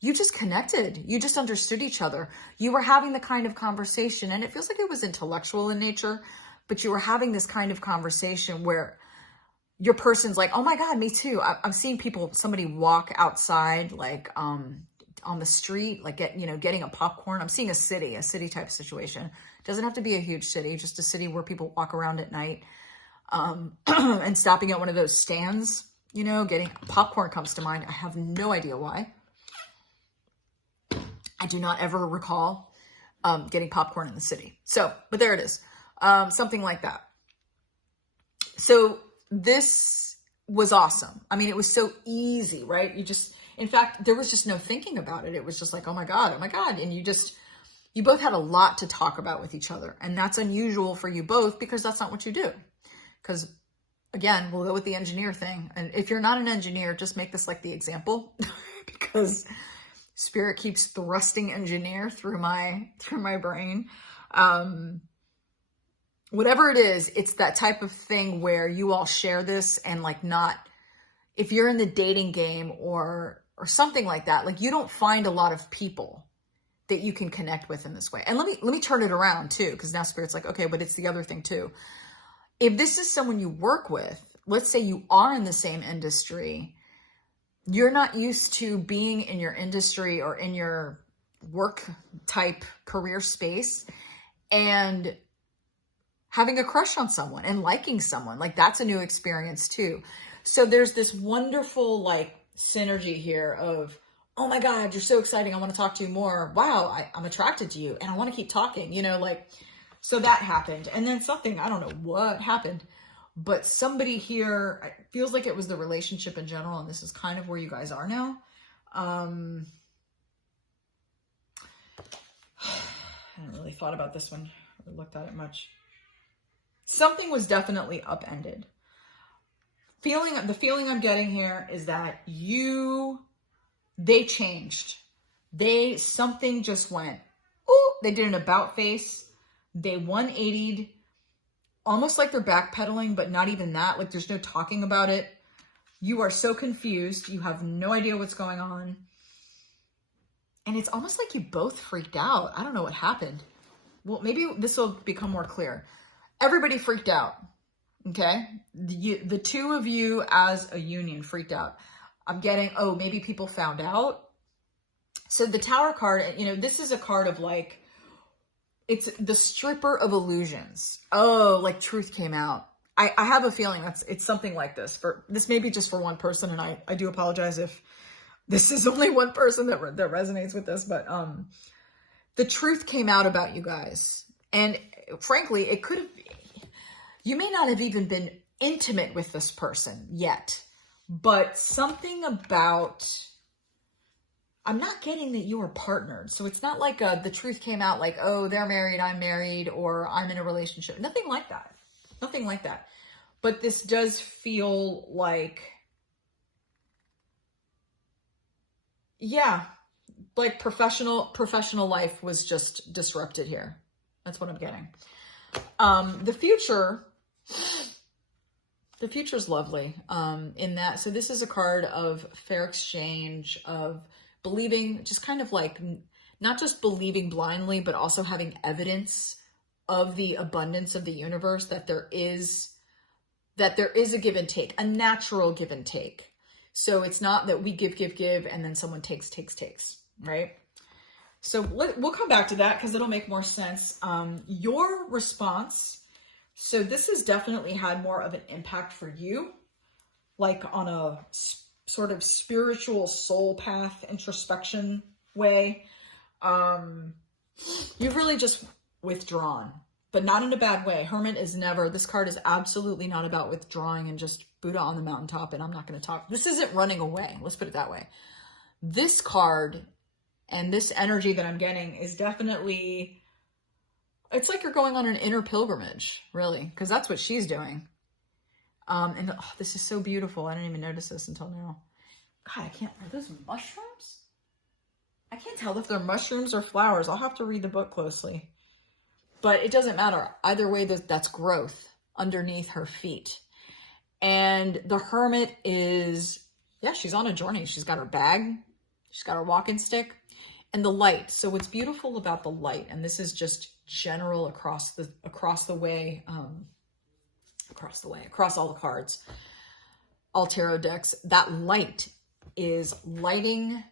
you just connected. You just understood each other. You were having the kind of conversation, and it feels like it was intellectual in nature, but you were having this kind of conversation where your person's like, oh my God, me too. I'm seeing somebody walk outside, like, on the street, like getting a popcorn. I'm seeing a city type situation. Doesn't have to be a huge city, just a city where people walk around at night, and stopping at one of those stands, you know, getting popcorn comes to mind. I have no idea why. I do not ever recall, getting popcorn in the city. So, but there it is. Something like that. So this was awesome. I mean, it was so easy, right? In fact, there was just no thinking about it. It was just like, oh my God. And you both had a lot to talk about with each other. And that's unusual for you both because that's not what you do. Because again, we'll go with the engineer thing. And if you're not an engineer, just make this like the example because Spirit keeps thrusting engineer through my brain. Whatever it is, it's that type of thing where you all share this and like if you're in the dating game or something like that, like you don't find a lot of people that you can connect with in this way. And let me turn it around too, because now Spirit's like, okay, but it's the other thing too. If this is someone you work with, let's say you are in the same industry, you're not used to being in your industry or in your work type career space and having a crush on someone and liking someone. Like that's a new experience too. So there's this wonderful like synergy here of, oh my God, you're so exciting. I want to talk to you more. Wow, I'm attracted to you and I want to keep talking, you know, like, so that happened. And then something, I don't know what happened, but somebody here, it feels like it was the relationship in general. And this is kind of where you guys are now. I hadn't really thought about this one. really looked at it much. Something was definitely upended. The feeling I'm getting here is that they changed. Something just went, ooh, they did an about face. They 180'd, almost like they're backpedaling, but not even that. Like there's no talking about it. You are so confused. You have no idea what's going on. And it's almost like you both freaked out. I don't know what happened. Well, maybe this will become more clear. Everybody freaked out. Okay? The two of you as a union freaked out. I'm getting, oh, maybe people found out. So the Tower card, you know, this is a card of like, it's the stripper of illusions. Oh, like truth came out. I have a feeling it's something like this. This may be just for one person, and I do apologize if this is only one person that resonates with this, but the truth came out about you guys. And frankly, it could have, you may not have even been intimate with this person yet, but something about, I'm not getting that you are partnered. So it's not like the truth came out like, oh, they're married, I'm married, or I'm in a relationship. Nothing like that. Nothing like that. But this does feel like, yeah, like professional life was just disrupted here. That's what I'm getting. The future's lovely in that. So this is a card of fair exchange, of believing, just kind of like, not just believing blindly, but also having evidence of the abundance of the universe, that there is a give and take, a natural give and take. So it's not that we give, and then someone takes, right? So we'll come back to that because it'll make more sense. Your response, so this has definitely had more of an impact for you, like on a sort of spiritual soul path introspection way. You've really just withdrawn, but not in a bad way. Hermit is never, this card is absolutely not about withdrawing and just Buddha on the mountaintop and I'm not going to talk. This isn't running away. Let's put it that way. This card and this energy that I'm getting is definitely, it's like you're going on an inner pilgrimage, really, because that's what she's doing. And oh, this is so beautiful. I didn't even notice this until now. God, are those mushrooms? I can't tell if they're mushrooms or flowers. I'll have to read the book closely. But it doesn't matter. Either way, that's growth underneath her feet. And the Hermit is, yeah, she's on a journey. She's got her bag. She's got her walking stick. And the light. So what's beautiful about the light, and this is just general across the way, across all the cards, all tarot decks, that light is lighting,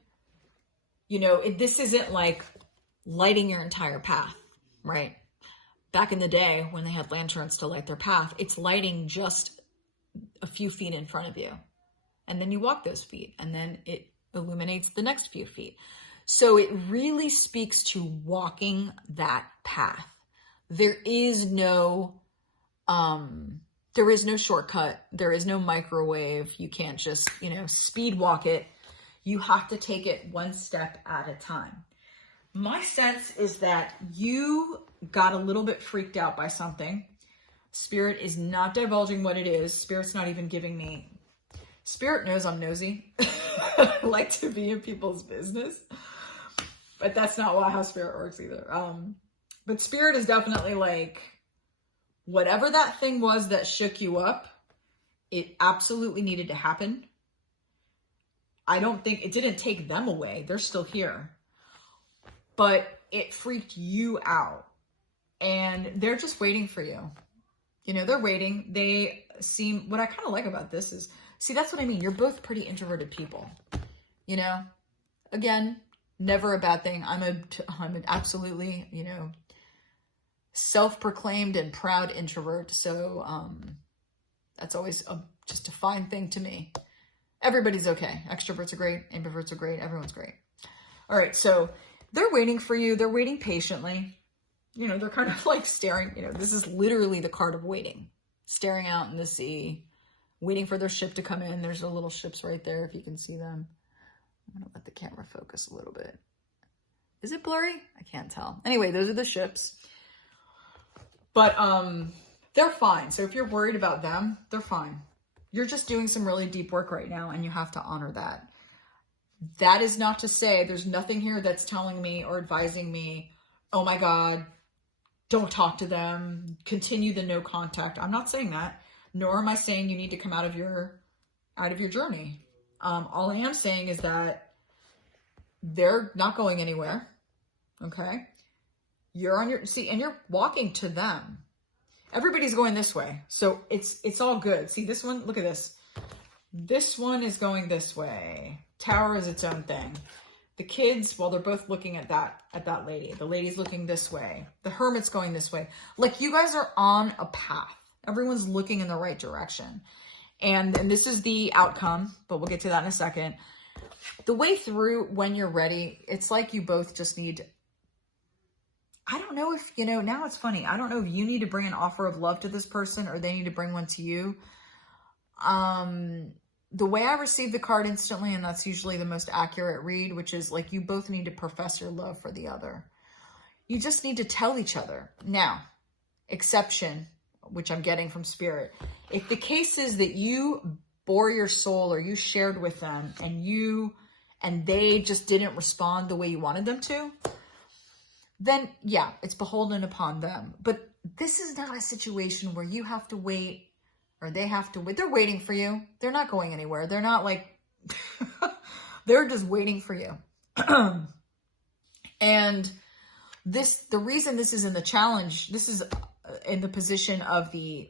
you know, this isn't like lighting your entire path, right? Back in the day when they had lanterns to light their path, it's lighting just a few feet in front of you. And then you walk those feet and then it illuminates the next few feet. So it really speaks to walking that path. There is no shortcut. There is no microwave. You can't just, speed walk it. You have to take it one step at a time. My sense is that you got a little bit freaked out by something. Spirit is not divulging what it is. Spirit's not even giving me. Spirit knows I'm nosy. I like to be in people's business. But that's not how Spirit works either. But Spirit is definitely like, whatever that thing was that shook you up, it absolutely needed to happen. I don't think, it didn't take them away. They're still here. But it freaked you out. And they're just waiting for you. They're waiting. They seem, what I kind of like about this is, see, that's what I mean. You're both pretty introverted people. Again, never a bad thing. I'm an absolutely, self-proclaimed and proud introvert. So that's always just a fine thing to me. Everybody's okay. Extroverts are great. Introverts are great. Everyone's great. All right. So they're waiting for you. They're waiting patiently. They're kind of like staring, this is literally the card of waiting, staring out in the sea, waiting for their ship to come in. There's the little ships right there, if you can see them. I'm going to let the camera focus a little bit. Is it blurry? I can't tell. Anyway, those are the ships. But they're fine. So if you're worried about them, they're fine. You're just doing some really deep work right now, and you have to honor that. That is not to say there's nothing here that's telling me or advising me, oh my God, don't talk to them, continue the no contact. I'm not saying that, nor am I saying you need to come out of your journey. All I am saying is that they're not going anywhere. Okay. You're on your, see, and you're walking to them. Everybody's going this way. So it's all good. See this one, look at this. This one is going this way. Tower is its own thing. The kids, well, they're both looking at that lady. The lady's looking this way. The hermit's going this way. Like, you guys are on a path. Everyone's looking in the right direction. And this is the outcome, but we'll get to that in a second. The way through, when you're ready, it's like you both just need, I don't know if, you know, now it's funny. I don't know if you need to bring an offer of love to this person or they need to bring one to you. The way I received the card instantly, and that's usually the most accurate read, which is like you both need to profess your love for the other. You just need to tell each other. Now, exception, which I'm getting from Spirit. If the case is that you bore your soul or you shared with them and they just didn't respond the way you wanted them to, then yeah, it's beholden upon them. But this is not a situation where you have to wait or they have to wait. They're waiting for you. They're not going anywhere. They're not like, they're just waiting for you. And the reason this is in the challenge, this is in the position of the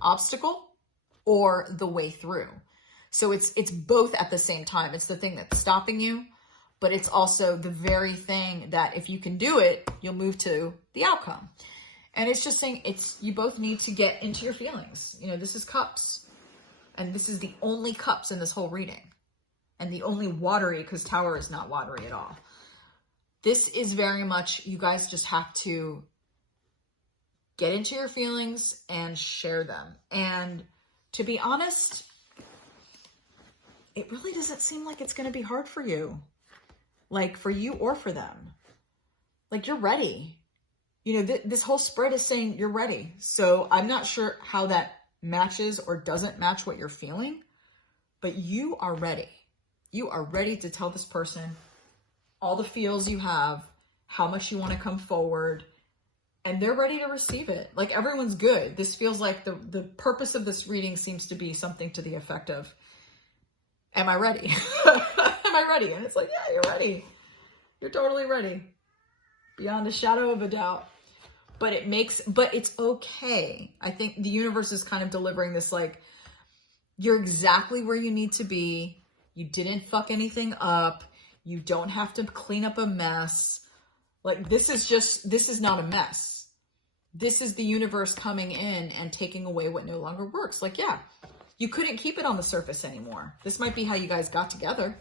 obstacle or the way through. So it's both at the same time. It's the thing that's stopping you, but it's also the very thing that if you can do it, you'll move to the outcome. And it's just saying you both need to get into your feelings. You know, this is cups. And this is the only cups in this whole reading. And the only watery, because Tower is not watery at all. This is very much, you guys just have to get into your feelings and share them. And to be honest, it really doesn't seem like it's going to be hard for you. Like for you or for them. Like you're ready. You know, this whole spread is saying you're ready. So I'm not sure how that matches or doesn't match what you're feeling, but you are ready. You are ready to tell this person all the feels you have, how much you want to come forward, and they're ready to receive it. Like everyone's good. This feels like the purpose of this reading seems to be something to the effect of, am I ready? Am I ready? And it's like, yeah, you're ready. You're totally ready. Beyond a shadow of a doubt. But it's okay. I think the universe is kind of delivering this like, you're exactly where you need to be. You didn't fuck anything up. You don't have to clean up a mess. Like this is not a mess. This is the universe coming in and taking away what no longer works. Like, yeah, you couldn't keep it on the surface anymore. This might be how you guys got together.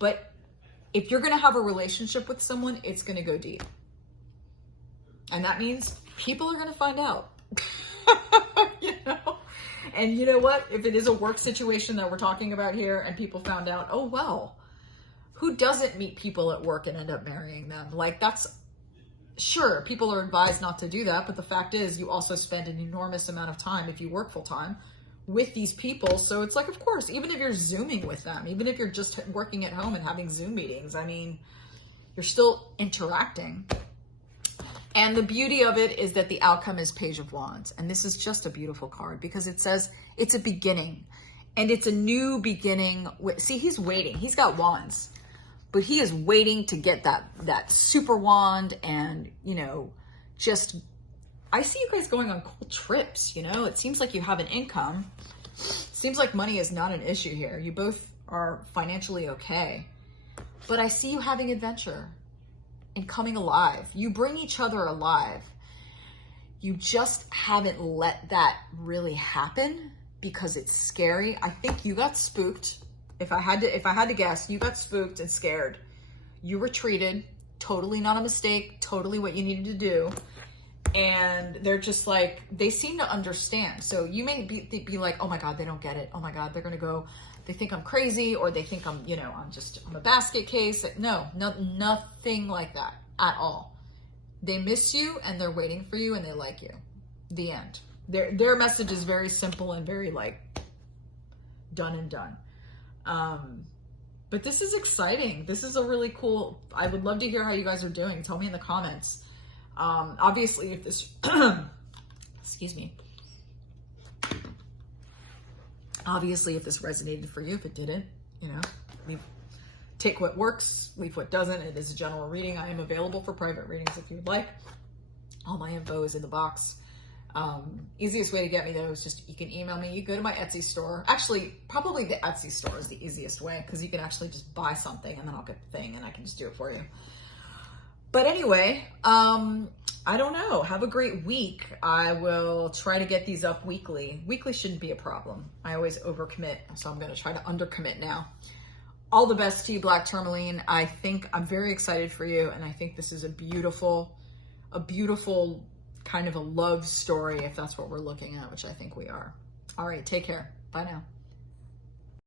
But if you're going to have a relationship with someone, it's going to go deep. And that means people are going to find out, you know? And you know what? If it is a work situation that we're talking about here and people found out, oh, well, who doesn't meet people at work and end up marrying them? Like that's, sure, people are advised not to do that. But the fact is you also spend an enormous amount of time if you work full time with these people. So it's like, of course, even if you're Zooming with them, even if you're just working at home and having Zoom meetings, I mean, you're still interacting. And the beauty of it is that the outcome is Page of Wands. And this is just a beautiful card because it says it's a beginning and it's a new beginning. See, he's waiting. He's got wands, but he is waiting to get that super wand. And, you know, just, I see you guys going on cool trips. You know, it seems like you have an income. Seems like money is not an issue here. You both are financially okay, but I see you having adventure and coming alive. You bring each other alive. You just haven't let that really happen because it's scary. I think you got spooked. If I had to guess, you got spooked and scared. You retreated. Totally not a mistake. Totally what you needed to do. And they're just like, they seem to understand. So you may be like, oh my God, they don't get it. Oh my God, they're going to go, they think I'm crazy, or they think I'm, you know, I'm a basket case. No, nothing like that at all. They miss you and they're waiting for you and they like you. The end. Their message is very simple and very like done and done. But this is exciting. This is a really cool, I would love to hear how you guys are doing. Tell me in the comments. Obviously if this, excuse me. Obviously if this resonated for you, if it didn't, you know, take what works, leave what doesn't. It is a general reading. I am available for private readings if you would like. All my info is in the box. Easiest way to get me though is just, you can email me. You go to my Etsy store. Actually, probably the Etsy store is the easiest way because you can actually just buy something and then I'll get the thing and I can just do it for you. But anyway, I don't know. Have a great week. I will try to get these up weekly. Weekly shouldn't be a problem. I always overcommit, so I'm going to try to undercommit now. All the best to you, Black Tourmaline. I think I'm very excited for you, and I think this is a beautiful kind of a love story, if that's what we're looking at, which I think we are. All right, take care. Bye now.